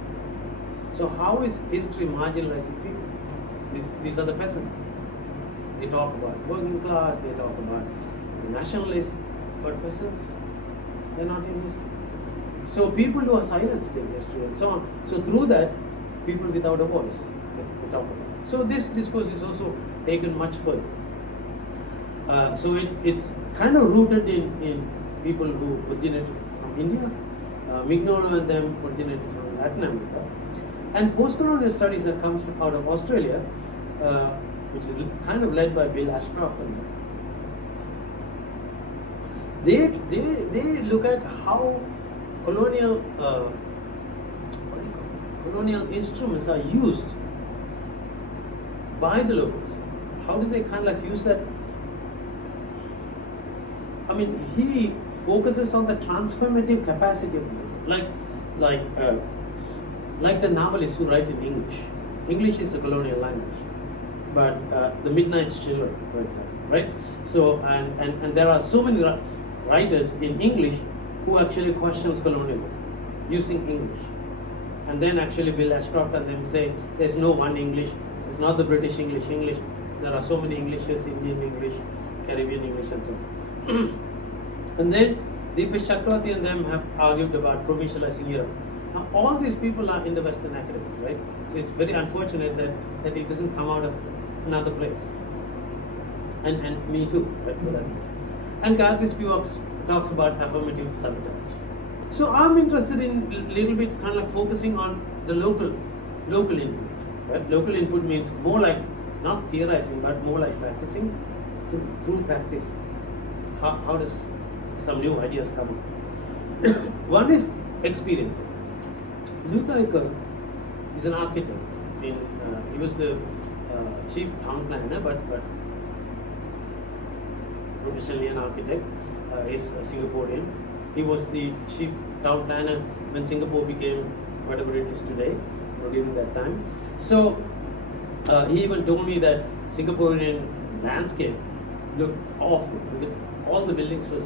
So how is history marginalizing people? These are the peasants. They talk about working class, they talk about the nationalists, but peasants, they're not in history. So people who are silenced in history and so on. So through that, people without a voice, they talk about it. So this discourse is also taken much further. So it's kind of rooted in people who originated from India. Mignolo and them originated from Latin America. And post-colonial studies that comes out of Australia, which is kind of led by Bill Ashcroft and them. They look at how colonial colonial instruments are used by the locals. How do they kind of like use that? I mean, he focuses on the transformative capacity of the local. Like the novelists who write in English. English is a colonial language, but the Midnight's Children, for example, right? So and there are so many writers in English who actually questions colonialism using English, and then actually Bill Ashcroft and them say there's no one English. It's not the British English. There are so many Englishes, Indian English, Caribbean English, and so on. And then Deepesh Chakravarti and them have argued about provincializing Europe. Now, all these people are in the Western academy, right? So it's very unfortunate that it doesn't come out of another place. And me too, right, for that. And Gayatri Spivak talks about affirmative sabotage. So I'm interested in a little bit kind of like focusing on the local input. Right? Local input means more like not theorizing, but more like practicing through practice. How does some new ideas come up? One is experiencing. Luther Ecker is an architect. He was the chief town planner, but professionally an architect. He's a Singaporean. He was the chief town planner when Singapore became whatever it is today, or during that time. So he even told me that Singaporean landscape looked awful because all the buildings were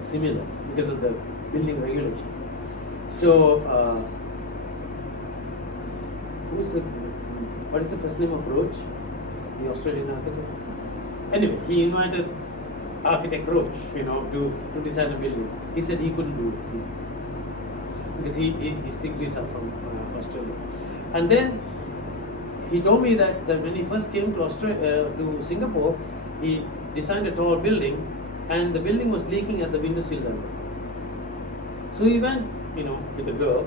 similar because of the building regulations. So what is the first name of Roach, the Australian architect? Anyway, he invited architect Roach, to design a building. He said he couldn't do it because his degrees are from Australia. And then he told me that when he first came to to Singapore, he designed a tall building, and the building was leaking at the windowsill level. So he went, with a girl,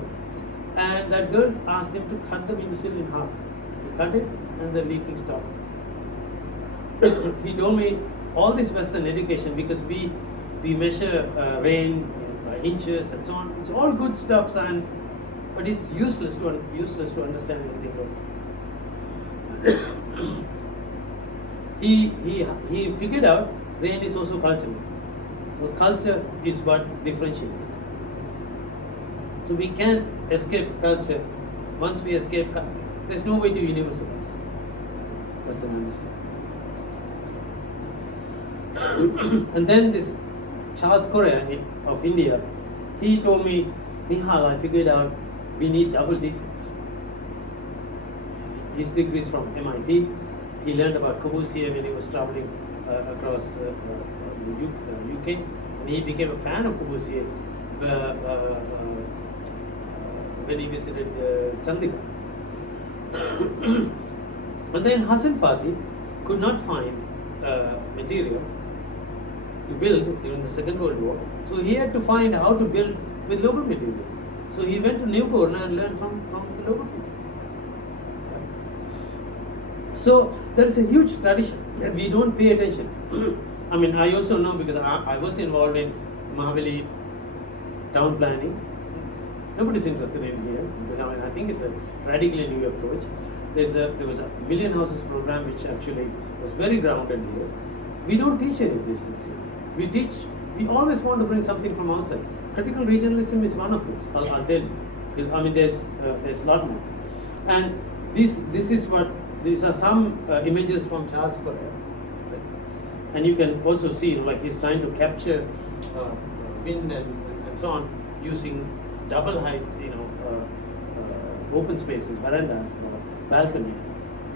and that girl asked him to cut the windowsill in half. He cut it, and the leaking stopped. He told me all this Western education, because we measure rain by inches and so on. It's all good stuff, science, but it's useless to understand anything. He figured out rain is also cultural. So culture is what differentiates things. So we can't escape culture. Once we escape, there's no way to universalize. That's an understanding. And then this Charles Correa of India, he told me, Nihal, I figured out we need double defense. His degree is from MIT. He learned about Corbusier when he was traveling across the UK, and he became a fan of Corbusier when he visited Chandigarh. And then Hassan Fatih could not find material to build during the Second World War, so he had to find how to build with local material. So he went to New Corner and learned from the local people. So there is a huge tradition that we don't pay attention. I mean, I also know, because I was involved in Mahavali town planning. Nobody's interested in here, because I think it's a radically new approach. There was a million houses program which actually was very grounded here. We don't teach any of these things here. We always want to bring something from outside. Critical regionalism is one of those. I'll tell you. There's a lot more. And these are some images from Charles Correa. And you can also see, he's trying to capture wind and so on using double height, open spaces, verandas, balconies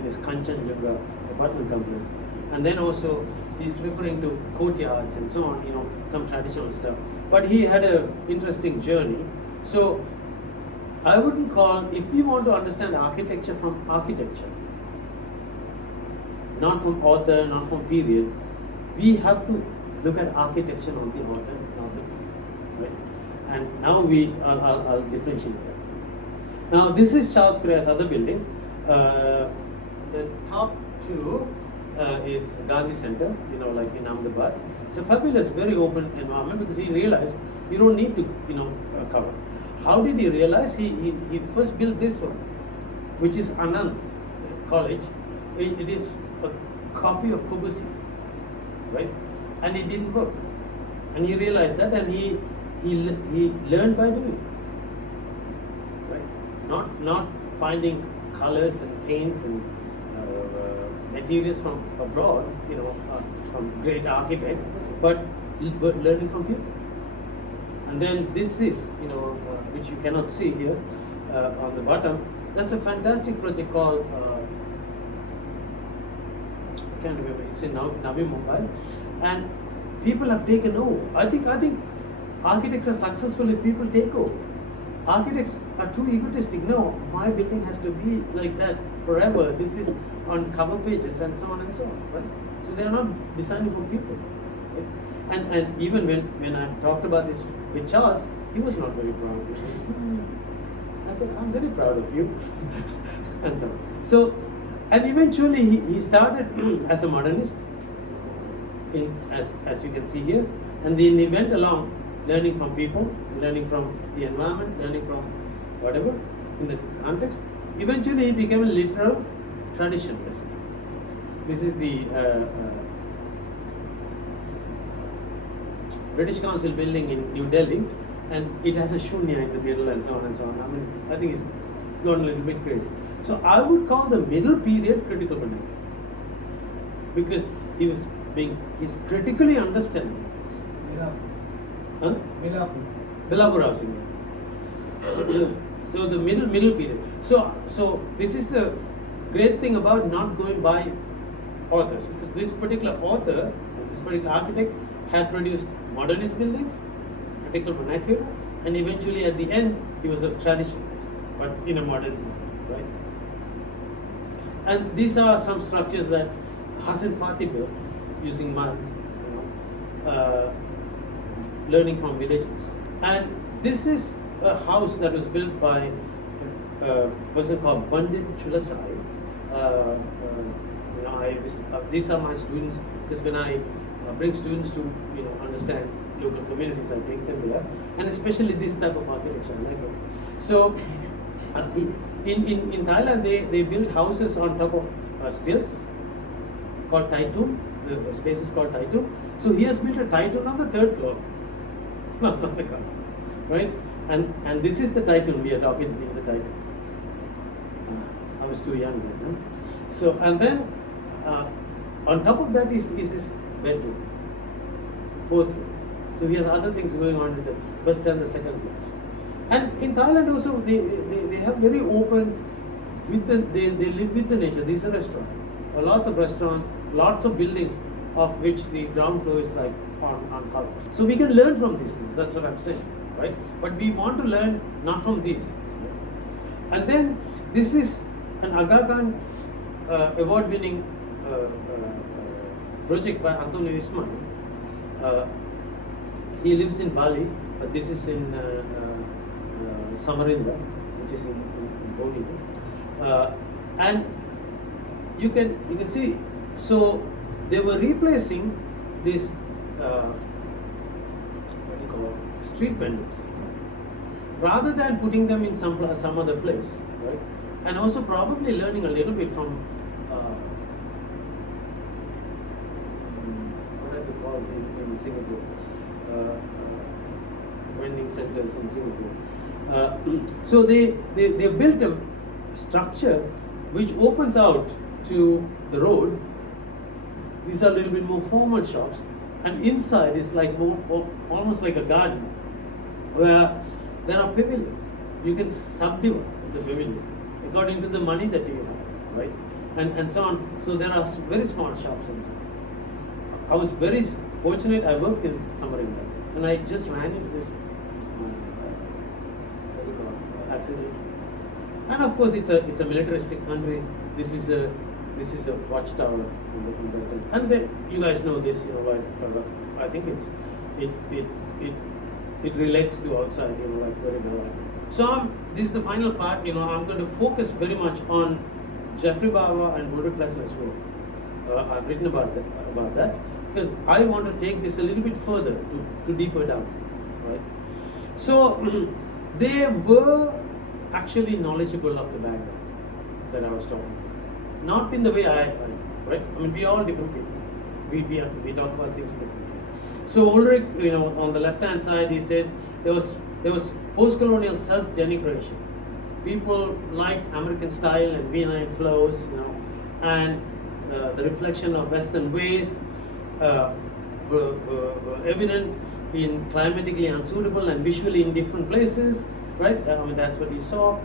in his Kanchanjunga apartment complex. And then also he's referring to courtyards and so on, some traditional stuff. But he had an interesting journey. So I wouldn't call, if we want to understand architecture from architecture, not from author, not from period, we have to look at architecture on the author, not the period, right? And now I'll differentiate that. Now this is Charles Correa's other buildings. The top two is Gandhi Center, like in Ahmedabad. It's a fabulous, very open environment, because he realized you don't need to, cover. How did he realize? He first built this one, which is Anand College. It is a copy of Corbusier, right? And it didn't work. And he realized that, and he learned by doing, right? Not finding colors and paints and materials from abroad, from great architects, but learning from people. And then this is, which you cannot see here on the bottom. That's a fantastic project called, I can't remember. It's in Navi Mumbai, and people have taken over. I think architects are successful if people take over. Architects are too egotistic. No, my building has to be like that forever. This is on cover pages and so on and so on, right? So they are not designing for people. Right? And even when I talked about this with Charles, he was not very proud. He said, I said, I'm very proud of you. And so on. So, and eventually he started as a modernist, as you can see here, and then he went along learning from people, learning from the environment, learning from whatever in the context. Eventually he became a literal traditionalist. This is the British Council building in New Delhi, and it has a shunya in the middle and so on and so on. I mean, I think it's gone a little bit crazy. So I would call the middle period critical vernacular, because he's critically understanding. Huh? Belapur housing. So the middle period. So this is the great thing about not going by authors, because this particular author, this particular architect, had produced modernist buildings, critical vernacular, and eventually at the end he was a traditionalist, but in a modern sense, right? And these are some structures that Hassan Fatih built using muds, learning from villages. And this is a house that was built by a person called Bandit Chulasai. These are my students, because when I bring students to understand local communities, I take them there, and especially this type of architecture, I like it. So in Thailand, they build houses on top of stilts called Taitum. The space is called Taitum. So he has built a Taitum on the third floor, not on the ground, right? And this is the Taitum we are talking in the Taitum. I was too young then. No? So and then on top of that is his bedroom, fourth floor. So he has other things going on in the first and the second floors. And in Thailand also, they have very open, they live with the nature. These are restaurants. Lots of restaurants, lots of buildings of which the ground floor is like on columns. So we can learn from these things, that's what I'm saying, right? But we want to learn not from these. And then this is an Aga Khan award-winning project by Antonio Ismail. He lives in Bali, but this is in Samarinda, which is in Borneo. And you can see, so they were replacing these what do you call it, street vendors, rather than putting them in some other place, right? And also probably learning a little bit from what are they called in Singapore, vending centers in Singapore. So they built a structure which opens out to the road. These are a little bit more formal shops, and inside is like more almost like a garden where there are pavilions. You can subdivide the pavilion according to the money that you have, right? And so on. So there are very small shops inside. I was very fortunate. I worked in Samarinda, and I just ran into this accident. And of course, it's a militaristic country. This is a watchtower in the and then you guys know this, like I think it relates to outside, like very well. So this is the final part. I'm going to focus very much on Jeffrey Bava and Ulrich Plessner's work. I've written about that because I want to take this a little bit further to deeper down, right? So they were actually knowledgeable of the background that I was talking about. Not in the way I right? I mean, we are all different people. We talk about things differently. So Ulrich, on the left-hand side, he says there was post-colonial self-denigration. People liked American style and V9 flows, and the reflection of Western ways were evident in climatically unsuitable and visually indifferent places, right? I mean, that's what he saw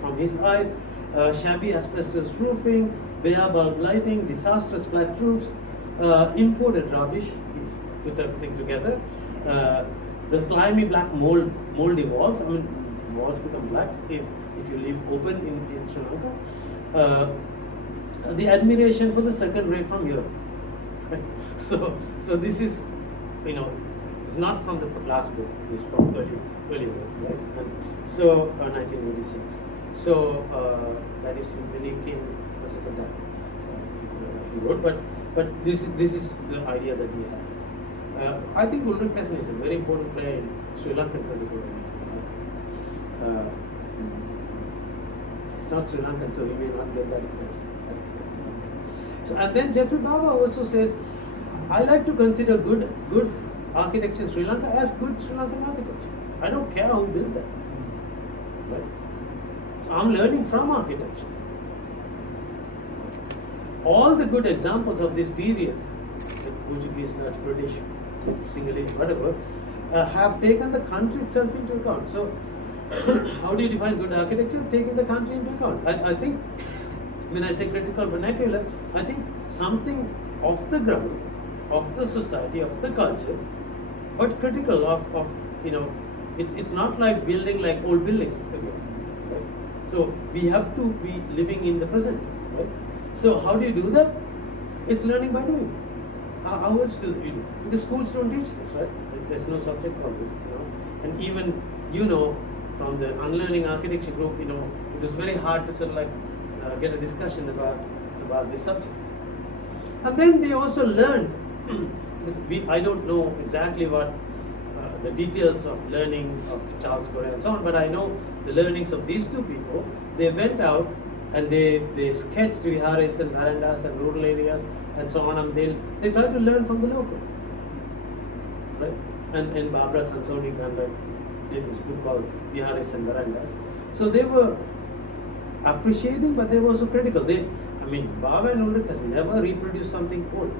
from his eyes. Shabby asbestos roofing, bare bulb lighting, disastrous flat roofs, imported rubbish, he puts everything together. The slimy black moldy walls. I mean, walls become black if you leave open in Sri Lanka. The admiration for the second rate from Europe. Right? So this is, it's not from the last book. It's from early work, right? And so 1986. So that is when he came the second time he wrote. But this is the idea that he had. I think Ulrich Plessner is a very important player in Sri Lankan political life. It's not Sri Lankan, so we may not get that place. So, and then Jeffrey Bava also says, I like to consider good architecture in Sri Lanka as good Sri Lankan architecture. I don't care who built that. Right? So I'm learning from architecture. All the good examples of these periods, like Portuguese, Dutch, British, Sinhalese, whatever, have taken the country itself into account. So how do you define good architecture? Taking the country into account. I think when I say critical vernacular, I think something of the ground, of the society, of the culture, but critical of it's not like building like old buildings again, right? So we have to be living in the present, right? So how do you do that? It's learning by doing. How else do you do? Because schools don't teach this, right? There's no subject called this, and even from the unlearning architecture group, it was very hard to sort of like get a discussion about this subject. And then they also learned, I don't know exactly what the details of learning of Charles Correa and so on, but I know the learnings of these two people. They went out and they sketched viharas and verandas and rural areas and so on, and they tried to learn from the local, right? And Barbara Sansoni did this book called Viharas and Verandas. So they were appreciating, but they were also critical. Baba and Ulrich has never reproduced something old.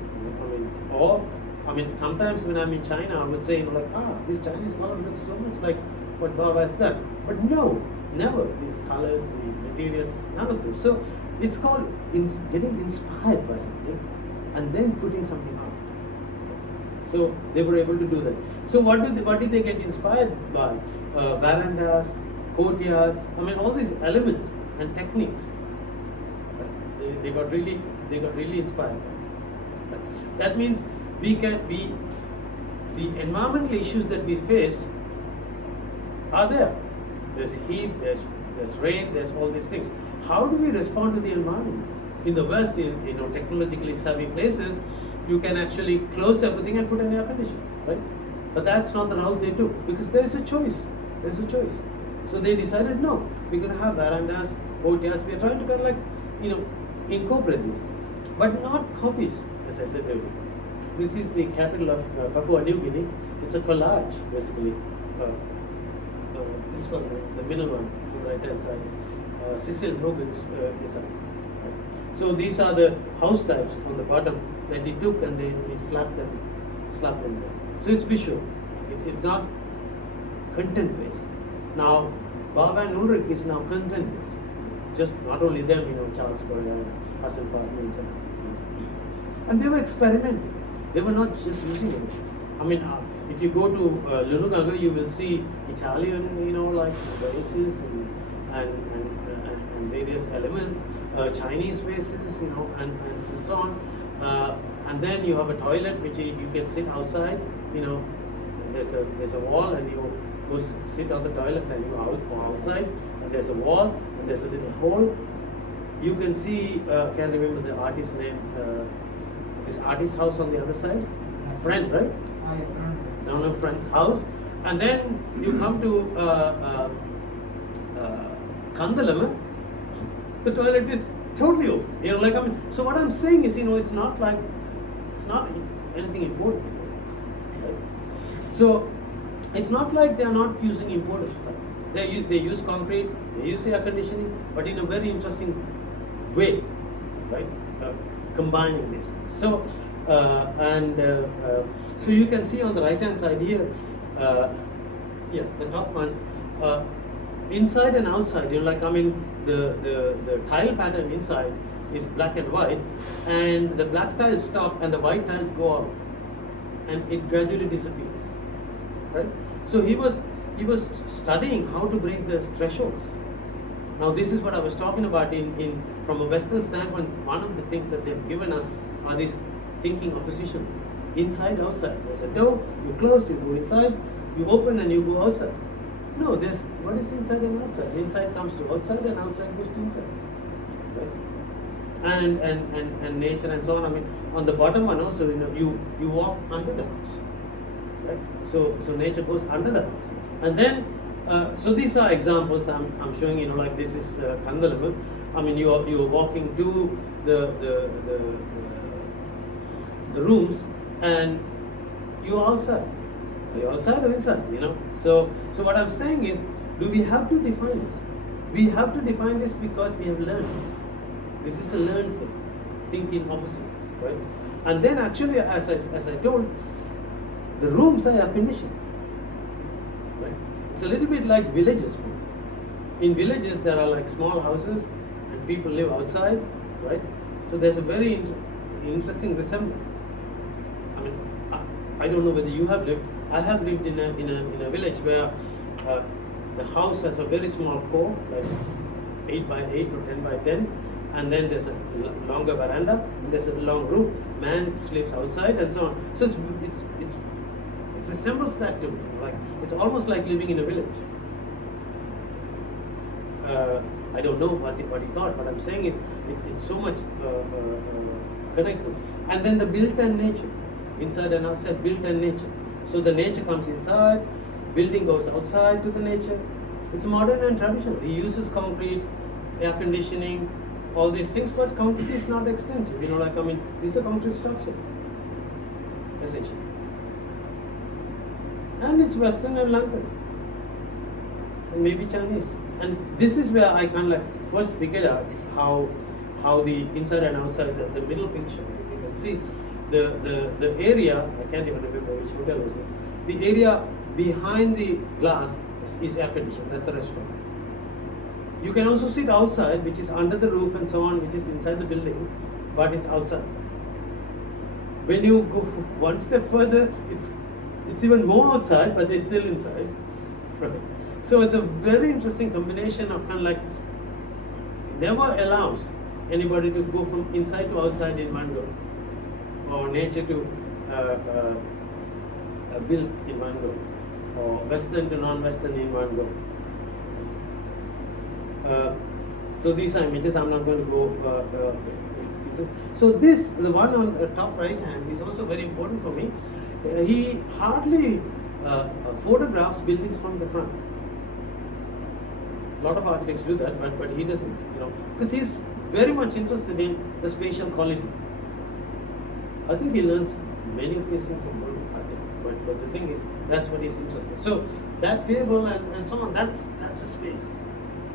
Sometimes when I'm in China, I would say, this Chinese color looks so much like what Baba has done. But no, never. These colors, the material, none of this. So it's called getting inspired by something and then putting something out. So they were able to do that. So what did they get inspired by? Verandas, courtyards, all these elements and techniques. They got really inspired. That means the environmental issues that we face are there. There's heat, there's rain, there's all these things. How do we respond to the environment? In the West, technologically savvy places, you can actually close everything and put an air conditioner, right? But that's not the route they took, because there's a choice. So they decided, no, we're going to have verandas, courtyards. We're trying to kind of like, incorporate these things, but not copies, as I said earlier. This is the capital of Papua New Guinea. It's a collage, basically. This one, the middle one, on the right hand side, Cecil Hogan's design. Right? So these are the house types on the bottom that he took, and he slapped them there. So it's visual. It's not content based. Now, Baba and Ulrich is now content based. Just not only them, Charles Correa and Hassan Fatih and so on. And they were experimenting. They were not just using it. If you go to Lulugaga, you will see Italian, like vases and various elements, Chinese vases, and so on. And then you have a toilet which you can sit outside. There's a wall, and you go sit on the toilet, and you go outside, and there's a wall, and there's a little hole. You can see, can't remember the artist's name, this artist's house on the other side. Friend, right? No, friend's house. And then you come to Kandalama, the toilet is totally open. So what I'm saying is, it's not anything important. Right? So it's not like they are not using imported stuff. They use concrete, they use air conditioning, but in a very interesting way, right? Combining these things. So so you can see on the right hand side here, the top one, inside and outside. The tile pattern inside is black and white, and the black tiles stop and the white tiles go out, and it gradually disappears. Right? So he was studying how to break the thresholds. Now this is what I was talking about from a Western standpoint. One of the things that they've given us are these thinking opposition, inside, outside. There's a door, you close, you go inside, you open and you go outside. No, there's what is inside and outside. Inside comes to outside and outside goes to inside. Right? And nature and so on. On the bottom one also, you walk under the house. Right? So nature goes under the house. And then so these are examples I'm showing, like this is Kandalama. You're walking to the rooms, and you're outside. You're outside or inside, So what I'm saying is, do we have to define this? We have to define this because we have learned. This is a learned thing. Think in opposites, right? And then actually, as I told, the rooms are air conditioned. Right? It's a little bit like villages for me. In villages, there are like small houses, and people live outside, right? So there's a very interesting resemblance. I mean, I don't know whether you have lived. I have lived in a village where the house has a very small core, like 8 by 8 or 10 by 10, and then there's a longer veranda, and there's a long roof. Man sleeps outside, and so on. So it resembles that to me. Like it's almost like living in a village. I don't know what he thought, but I'm saying is it's so much connected. And then the built-in nature, inside and outside, built-in nature. So the nature comes inside, building goes outside to the nature. It's modern and traditional. He uses concrete, air conditioning, all these things, but concrete is not extensive. This is a concrete structure, essentially. And it's Western and London, and maybe Chinese. And this is where I kind of like first figured out how the inside and outside, the middle picture, if you can see, the area, I can't even remember which hotel this is, the area behind the glass is air conditioned, that's a restaurant. You can also sit outside, which is under the roof and so on, which is inside the building, but it's outside. When you go one step further, it's even more outside, but it's still inside. Right? So it's a very interesting combination of kind of like, never allows anybody to go from inside to outside in one go, or nature to build in one go, or Western to non-Western in one go. So these are images, I'm not going to go into. So this, the one on the top right hand, is also very important for me. He hardly photographs buildings from the front. A lot of architects do that, but he doesn't, because he's very much interested in the spatial quality. I think he learns many of these things from Burma, I think. But the thing is, that's what he's interested in. So that table and so on, that's a space.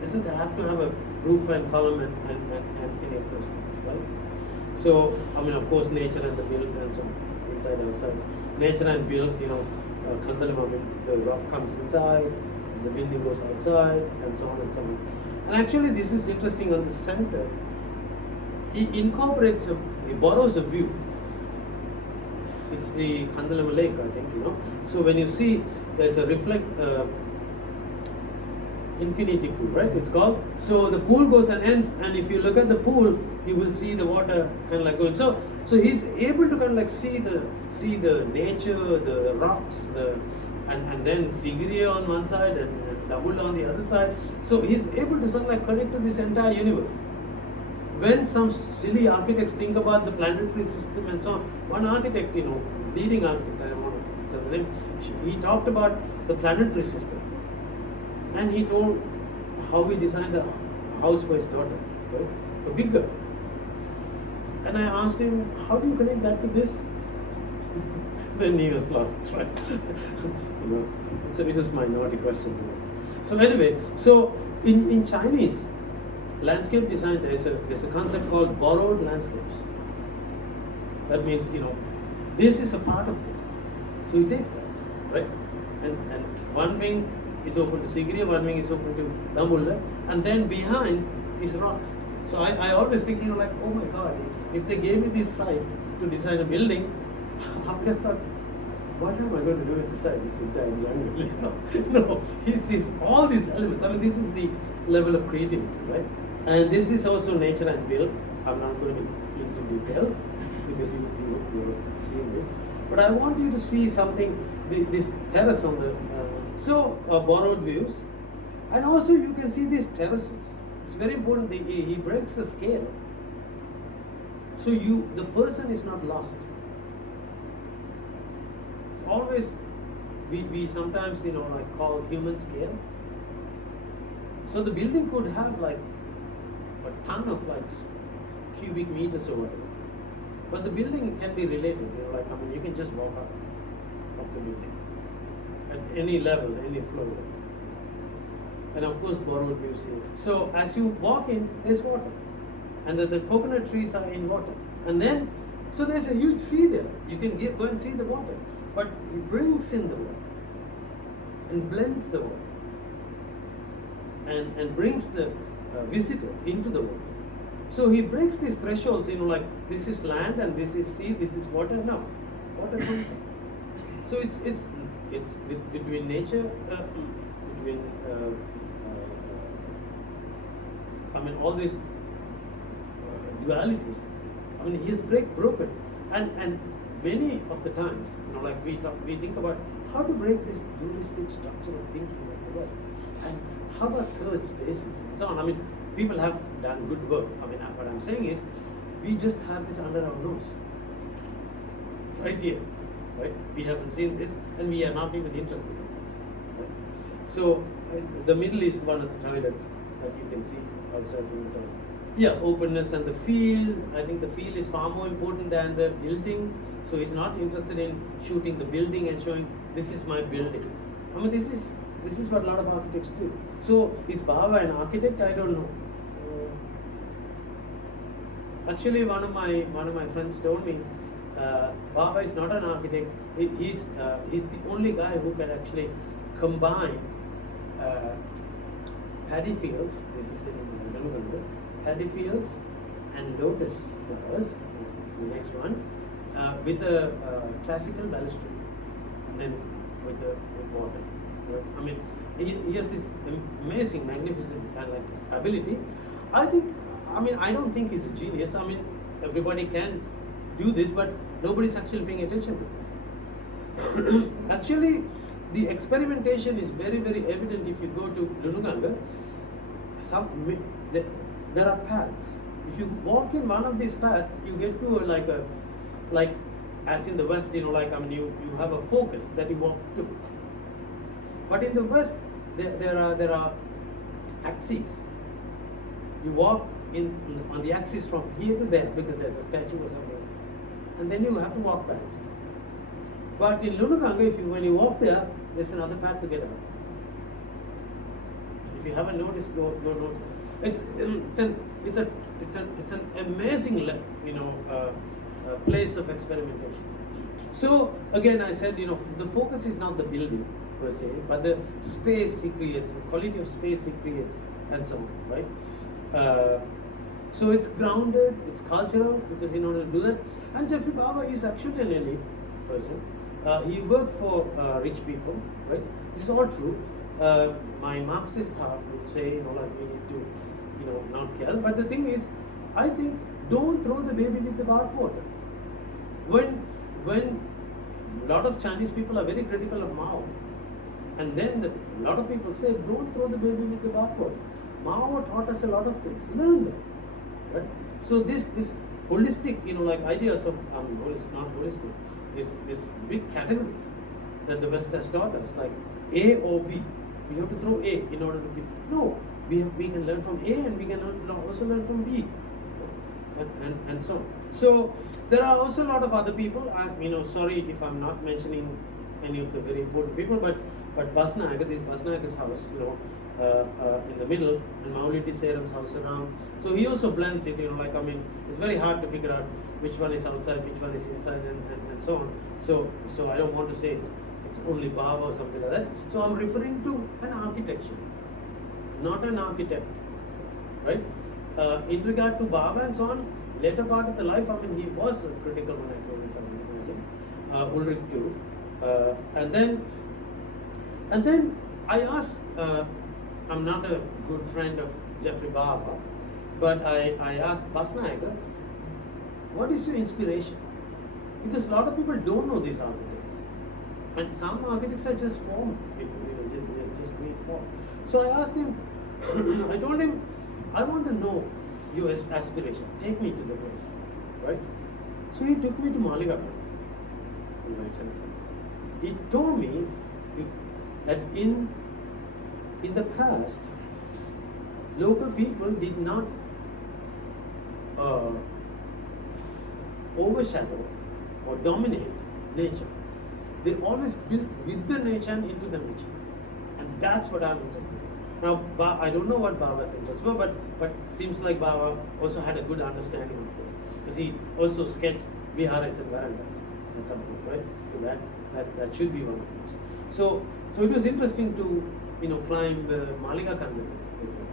Doesn't have to have a roof and column and any of those things, right? So, of course, nature and the build and so on, inside, outside. Nature and build, Kandalama, the rock comes inside, the building goes outside, and so on and so on. And actually, this is interesting on the center. He incorporates, he borrows a view. It's the Kandalama Lake, I think, So when you see, there's a infinity pool, right? It's called. So the pool goes and ends, and if you look at the pool, you will see the water kind of like going. So he's able to kind of like see the nature, the rocks, and then Sigiriya on one side and Damula on the other side. So he's able to sort of like connect to this entire universe. When some silly architects think about the planetary system and so on, one architect, leading architect, I don't want to tell the name, he talked about the planetary system. And he told how he designed a house for his daughter, right? A big girl. And I asked him, how do you connect that to this? Then he was lost, right? So it was my naughty question. So anyway, in Chinese landscape design, there's a concept called borrowed landscapes. That means, this is a part of this. So he takes that, right? And one wing is open to Sigiriya, one wing is open to Damula, and then behind is rocks. So I always think, like, oh my God, if they gave me this site to design a building, I would have thought, what am I going to do with this site, this entire jungle? No, he sees all these elements. This is the level of creativity, right? And this is also nature and build. I'm not going into details because you have seen this. But I want you to see something, this terrace on the, borrowed views. And also you can see these terraces. It's very important, he breaks the scale. So the person is not lost. It's always, we sometimes, call human scale. So the building could have like a ton of cubic meters or whatever. But the building can be related, you can just walk out of the building at any level, any floor level. And of course, borrowed views here. So as you walk in, there's water. And the coconut trees are in water. And then, so there's a huge sea there. You can go and see the water. But he brings in the water and blends the water and brings the visitor into the water. So he breaks these thresholds, like this is land and this is sea, this is water. No, water comes in. So it's between nature, between all these dualities. He has broken, and many of the times, like we think about how to break this dualistic structure of thinking of the West, and how about third spaces and so on. People have done good work. What I'm saying is, we just have this under our nose, right here, right? We haven't seen this, and we are not even interested in this. Right? So, the middle is one of the toilets that you can see outside from the toilet. Yeah, openness and the feel. I think the feel is far more important than the building. So he's not interested in shooting the building and showing this is my building. This is what a lot of architects do. So is Baba an architect? I don't know. Actually, one of my friends told me Baba is not an architect. He's the only guy who can actually combine paddy fields. This is in Vernacularism. Paddy fields and lotus flowers. The next one with a classical balustrade, and then with water. He has this amazing, magnificent kind of like ability. I don't think he's a genius. Everybody can do this, but nobody's actually paying attention to this. Actually, the experimentation is very, very evident if you go to Lunuganga. There are paths. If you walk in one of these paths, you get to like as in the West, you have a focus that you walk to. But in the West, there are axes. You walk on the axis from here to there because there's a statue or something, and then you have to walk back. But in Lunuganga, when you walk there, there's another path to get out. If you haven't noticed, go notice. It's an amazing place of experimentation. So again, I said the focus is not the building per se, but the space he creates, the quality of space he creates, and so on, right? So it's grounded, it's cultural, because in order to do that, and Jeffrey Baba is actually an elite person. He worked for rich people, right? This is all true. My Marxist half would say, we need to, not care. But the thing is, I think, don't throw the baby with the bathwater. When a lot of Chinese people are very critical of Mao, and then a lot of people say, don't throw the baby with the bathwater. Mao taught us a lot of things. Learn them, right? So this holistic, ideas of not holistic. This big categories that the West has taught us, like A or B. We have to throw A in order to B. No, we can learn from A and we can also learn from B, and so on. So there are also a lot of other people. Sorry if I'm not mentioning any of the very important people, but Basnayaga, this Basnayaga's house, in the middle, and Maulidi Seram's house around. So he also blends it, it's very hard to figure out which one is outside, which one is inside, and so on. So I don't want to say it's only Baba or something like that. So I'm referring to an architecture, not an architect, right? In regard to Baba and so on, later part of the life, he was a critical vernacularist, I would imagine. Ulrich too. And then I asked, I'm not a good friend of Jeffrey Baba, but I asked Basnayaga, what is your inspiration? Because a lot of people don't know these architects. And some architects are just form people, they're just great form. So I asked him, I told him, I want to know your aspiration. Take me to the place, right? So he took me to Maligapan, on the right hand side. He told me that in the past, local people did not overshadow or dominate nature. They always built with the nature and into the nature. And that's what I'm interested in. Now, I don't know what Baba's interests were, but seems like Baba also had a good understanding of this. Because he also sketched viharas and verandas at some point, right? So that should be one of those. So it was interesting to climb Maliga Kandam with him.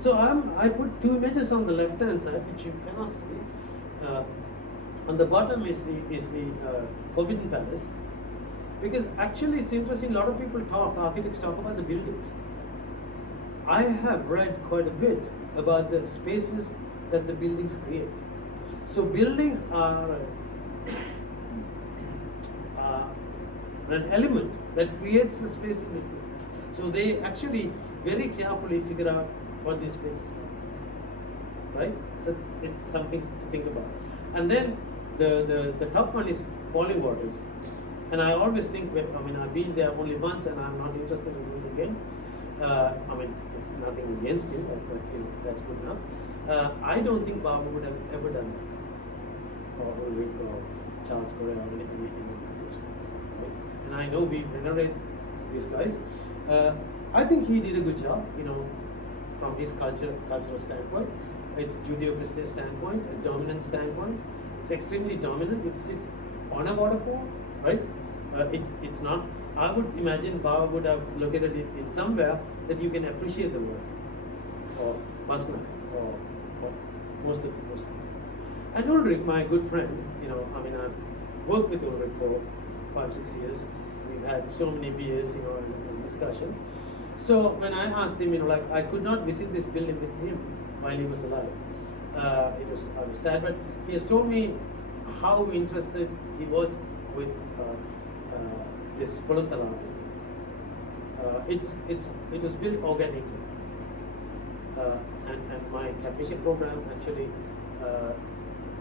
So I put two images on the left hand side, which you cannot see. On the bottom is the Forbidden Palace, because actually it's interesting. A lot of people architects talk about the buildings. I have read quite a bit about the spaces that the buildings create. So buildings are an element that creates the space in between. So they actually very carefully figure out what these spaces are, right? So it's something to think about. And then the top one is falling waters. And I always think, I've been there only once and I'm not interested in doing it again. It's nothing against him, but that's good enough. I don't think Baba would have ever done that, or Ulrich, or Charles Correa, or any of those guys. Right? And I know we venerate these guys. I think he did a good job, from his cultural standpoint. It's Judeo-Christian standpoint, a dominant standpoint. It's extremely dominant. It sits on a waterfall, right? It's not. I would imagine Baba would have located it in somewhere that you can appreciate the waterfall, or Basna, or most of it. And Ulrich, my good friend, I've worked with Ulrich for 5-6 years. We've had so many beers, and discussions. So when I asked him, I could not visit this building with him while he was alive. I was sad, but he has told me how interested he was with this Polatala. It was built organically, and my Capisha program actually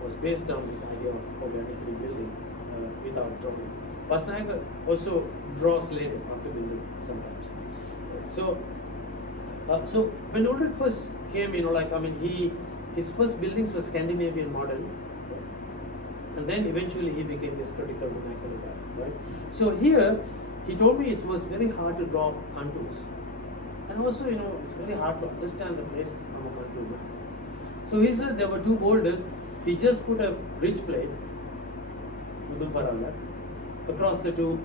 was based on this idea of organically building without drawing. Basnaga also draws later after building sometimes. So when Ulrich first came, his first buildings were Scandinavian model, right? And then eventually he became this critical vernacular guy, right? So here, he told me it was very hard to draw contours. And also, it's very hard to understand the place from a contour map. So he said there were two boulders. He just put a ridge plate, Mudumparala, across the two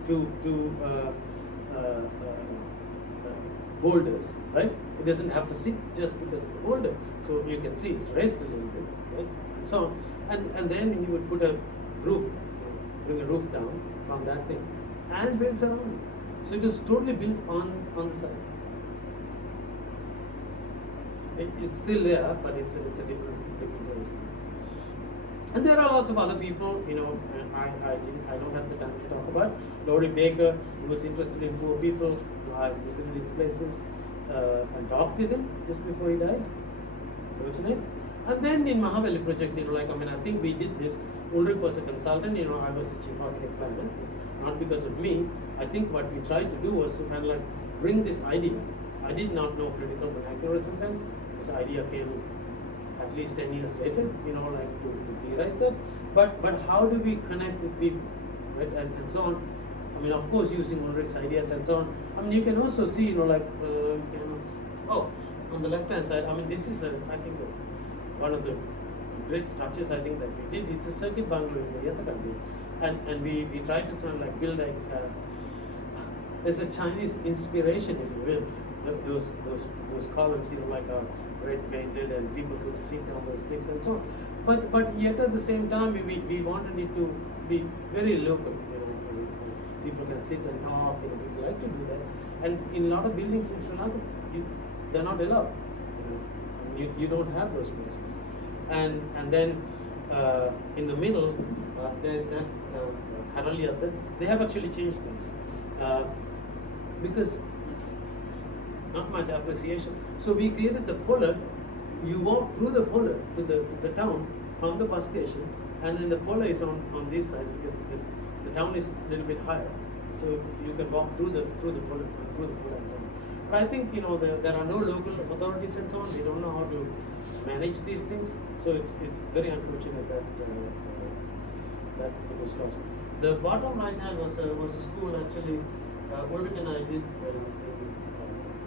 boulders, right? It doesn't have to sit just because of the boulder. So you can see it's raised a little bit, right? And so on. And then he would put a roof, bring a roof down from that thing, and build surrounding. So it was totally built on the side. It's still there, but it's a different place. And there are lots of other people, I don't have the time to talk about. Laurie Baker, he was interested in poor people. I visited these places and talked with him just before he died, fortunate. And then in Mahavali project, I think we did this. Ulrich was a consultant, I was the chief architect planner. It's not because of me. I think what we tried to do was to kind of bring this idea. I did not know critical vernacularism then. This idea came at least 10 years later, to theorize that. But how do we connect with people, right? And so on. Of course, using Ulrich's ideas and so on. You can also see, on the left-hand side, this is, I think, one of the great structures I think that we did. It's a circuit bungalow in the Yathakandi. And we tried to sort of build there's a Chinese inspiration, if you will. Those columns, are red painted and people could sit on those things and so on. But yet at the same time, we wanted it to be very local. People can sit and talk, people like to do that. And in a lot of buildings in Sri Lanka, they're not allowed. You don't have those spaces. And then in the middle, that's Karaliyata. They have actually changed this because not much appreciation. So we created the polar. You walk through the polar to the town from the bus station, and then the polar is on this side because the town is a little bit higher. So you can walk through the polar and so on. But I think there are no local authorities and so on. They don't know how to manage these things. So it's very unfortunate that it was lost. The bottom right hand was a school actually. Ulrich and I did in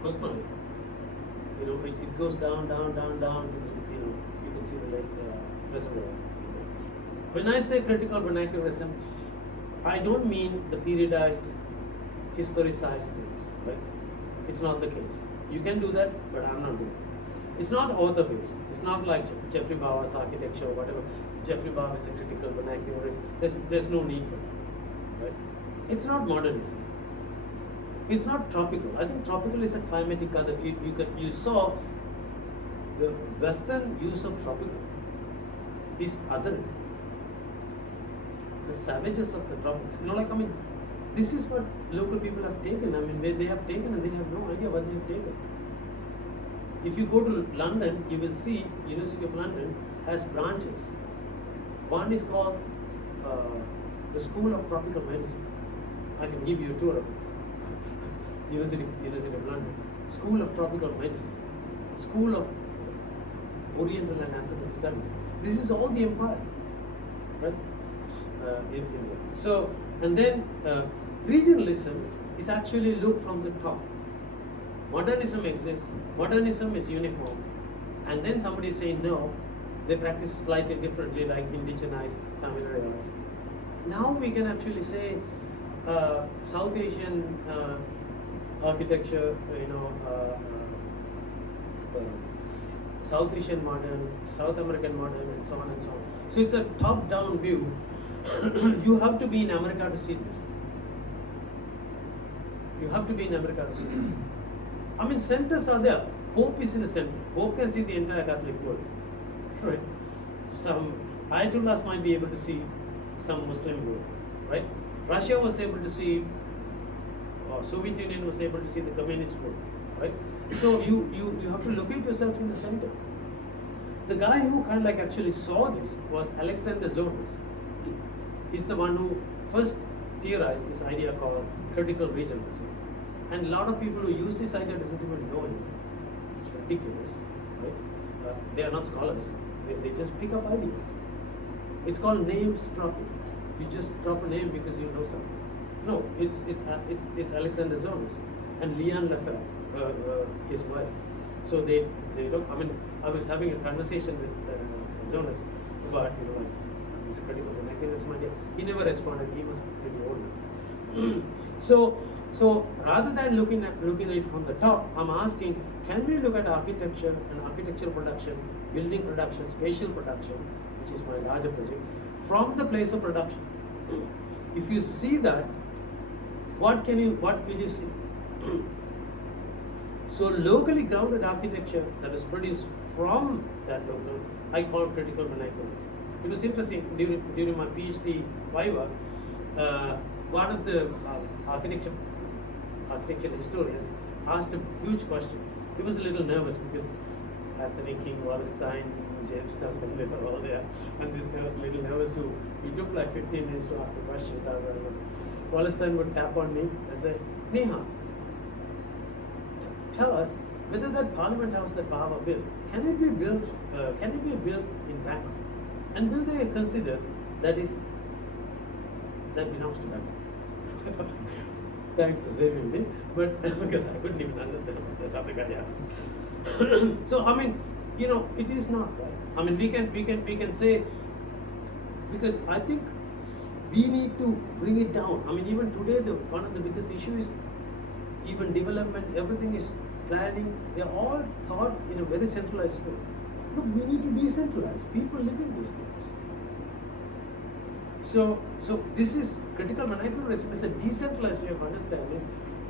Kothmali. It goes down to the, you can see the lake reservoir. When I say critical vernacularism, I don't mean the periodized, historicized things, right? It's not the case. You can do that, but I'm not doing it. It's not author based. It's not like Jeffrey Bauer's architecture or whatever. Jeffrey Bauer is a critical vernacularist. There's no need for that. Right? It's not modernism. It's not tropical. I think tropical is a climatic other. You saw the Western use of tropical is other. The savages of the tropics. This is what local people have taken. They have taken and they have no idea what they have taken. If you go to London, you will see University of London has branches. One is called the School of Tropical Medicine. I can give you a tour of University of London. School of Tropical Medicine. School of Oriental and African Studies. This is all the empire, right? In India. So, and then regionalism is actually looked from the top. Modernism exists, modernism is uniform, and then somebody is saying no, they practice slightly differently, like indigenize, familiarize. Now we can actually say South Asian architecture, South Asian modern, South American modern, and so on and so on. So it's a top-down view. You have to be in America to see this. You have to be in America to see this. Centers are there. Pope is in the center. Pope can see the entire Catholic world. Right? Some Ayatollahs might be able to see some Muslim world. Right? Russia was able to see, or Soviet Union was able to see the communist world. Right? So you have to locate yourself in the center. The guy who actually saw this was Alexander Zonas. He's the one who first theorized this idea called critical regionalism. And a lot of people who use this idea doesn't even know him. It's ridiculous, right? They are not scholars. They just pick up ideas. It's called names dropping. You just drop a name because you know something. No, it's Alexander Zonas and Leon Lefebvre, his wife. So they don't. I was having a conversation with Zonas about this critical vernaculism idea. He never responded. He must be pretty old. So rather than looking at it from the top, I'm asking, can we look at architecture and architectural production, building production, spatial production, which is my larger project, from the place of production? If you see that, what will you see? So locally grounded architecture that is produced from that local, I call critical vernaculism. It was interesting during my PhD viva. One of the architecture historians asked a huge question. He was a little nervous because Anthony King, Wallerstein, James Duncan, they were all there, and this guy was a little nervous. So he took like 15 minutes to ask the question. Wallerstein would tap on me and say, "Nihal, tell us whether that Parliament House that Baba built, can it be built in Bangkok? And will they consider that belongs to Bangkok?" Thanks for saving me, but because I couldn't even understand what that other guy asked. So it is not right. We can say, because I think we need to bring it down. Even today, one of the biggest issues is even development. Everything is planning. They're all thought in a very centralized way. Look, we need to decentralize. People live in these things. So this is critical vernacularism is a decentralized way of understanding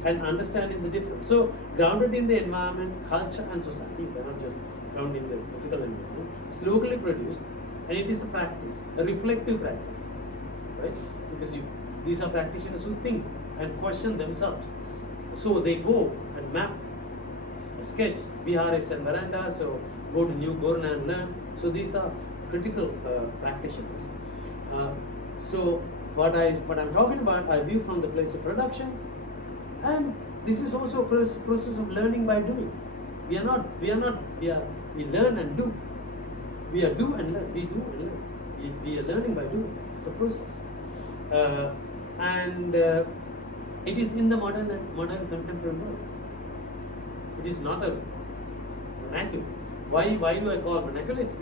and understanding the difference. So grounded in the environment, culture and society, they're not just grounded in the physical environment. It's locally produced and it is a practice, a reflective practice, right? Because these are practitioners who think and question themselves. So they go and map, sketch. Bihar is a veranda, so go to New Gorna and learn. So these are critical practitioners. So what I'm talking about, I view from the place of production, and this is also a process of learning by doing. We learn and do. We are do and learn. We do and learn. We are learning by doing. It's a process, and it is in the modern contemporary world. It is not a vernacular. Why do I call vernacular? It's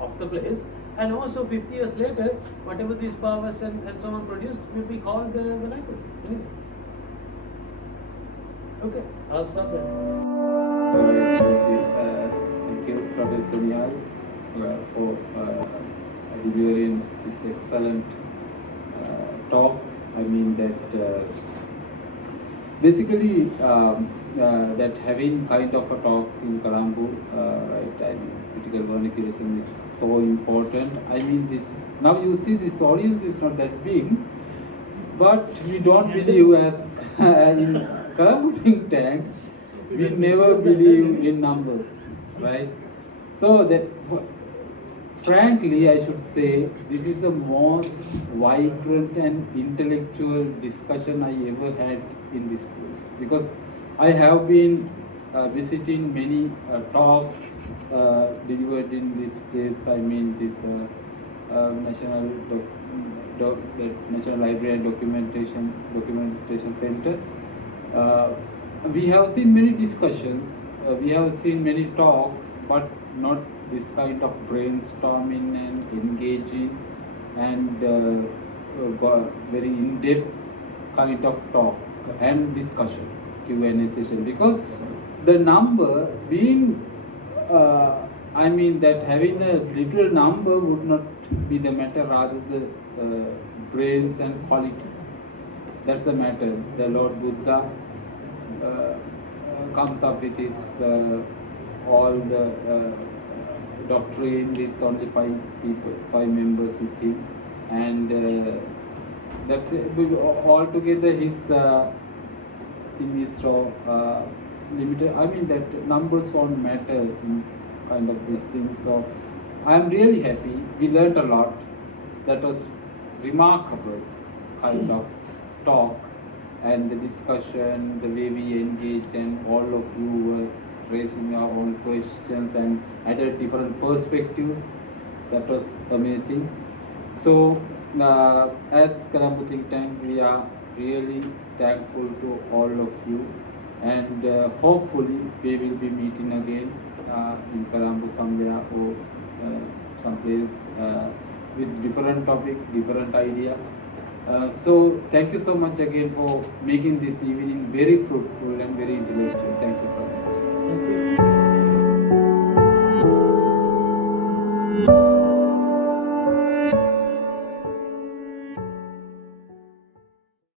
off the place. And also 50 years later, whatever these powers and so on produced will be called the vernacular. Anyway. Okay, I'll stop there. Thank you. Mr. Nihal for delivering this excellent talk. I mean that basically that having kind of a talk in Colombo, right? I mean, critical vernacularism is so important. I mean, this now you see this audience is not that big, but we don't believe as in Colombo think tank. We never believe in numbers, right? So that, frankly, I should say this is the most vibrant and intellectual discussion I ever had in this place, because I have been visiting many talks delivered in this place. I mean, this National Library and Documentation Center. We have seen many discussions, we have seen many talks, but not this kind of brainstorming and engaging and very in-depth kind of talk and discussion, Q&A session. Because the number being, I mean that having a literal number would not be the matter, rather the brains and quality. That's the matter. The Lord Buddha comes up with its all the doctrine with only 5 members with him, and that altogether his thing is so limited. I mean that numbers won't matter in kind of these things. So I am really happy. We learned a lot. That was remarkable kind of talk, and the discussion, the way we engage, and all of you were raising your own questions and added different perspectives. That was amazing. So as Colombo Think Tank, we are really thankful to all of you, and hopefully we will be meeting again in Colombo somewhere or someplace with different topic, different idea. So thank you so much again for making this evening very fruitful and very intellectual. Thank you so much. Thank you.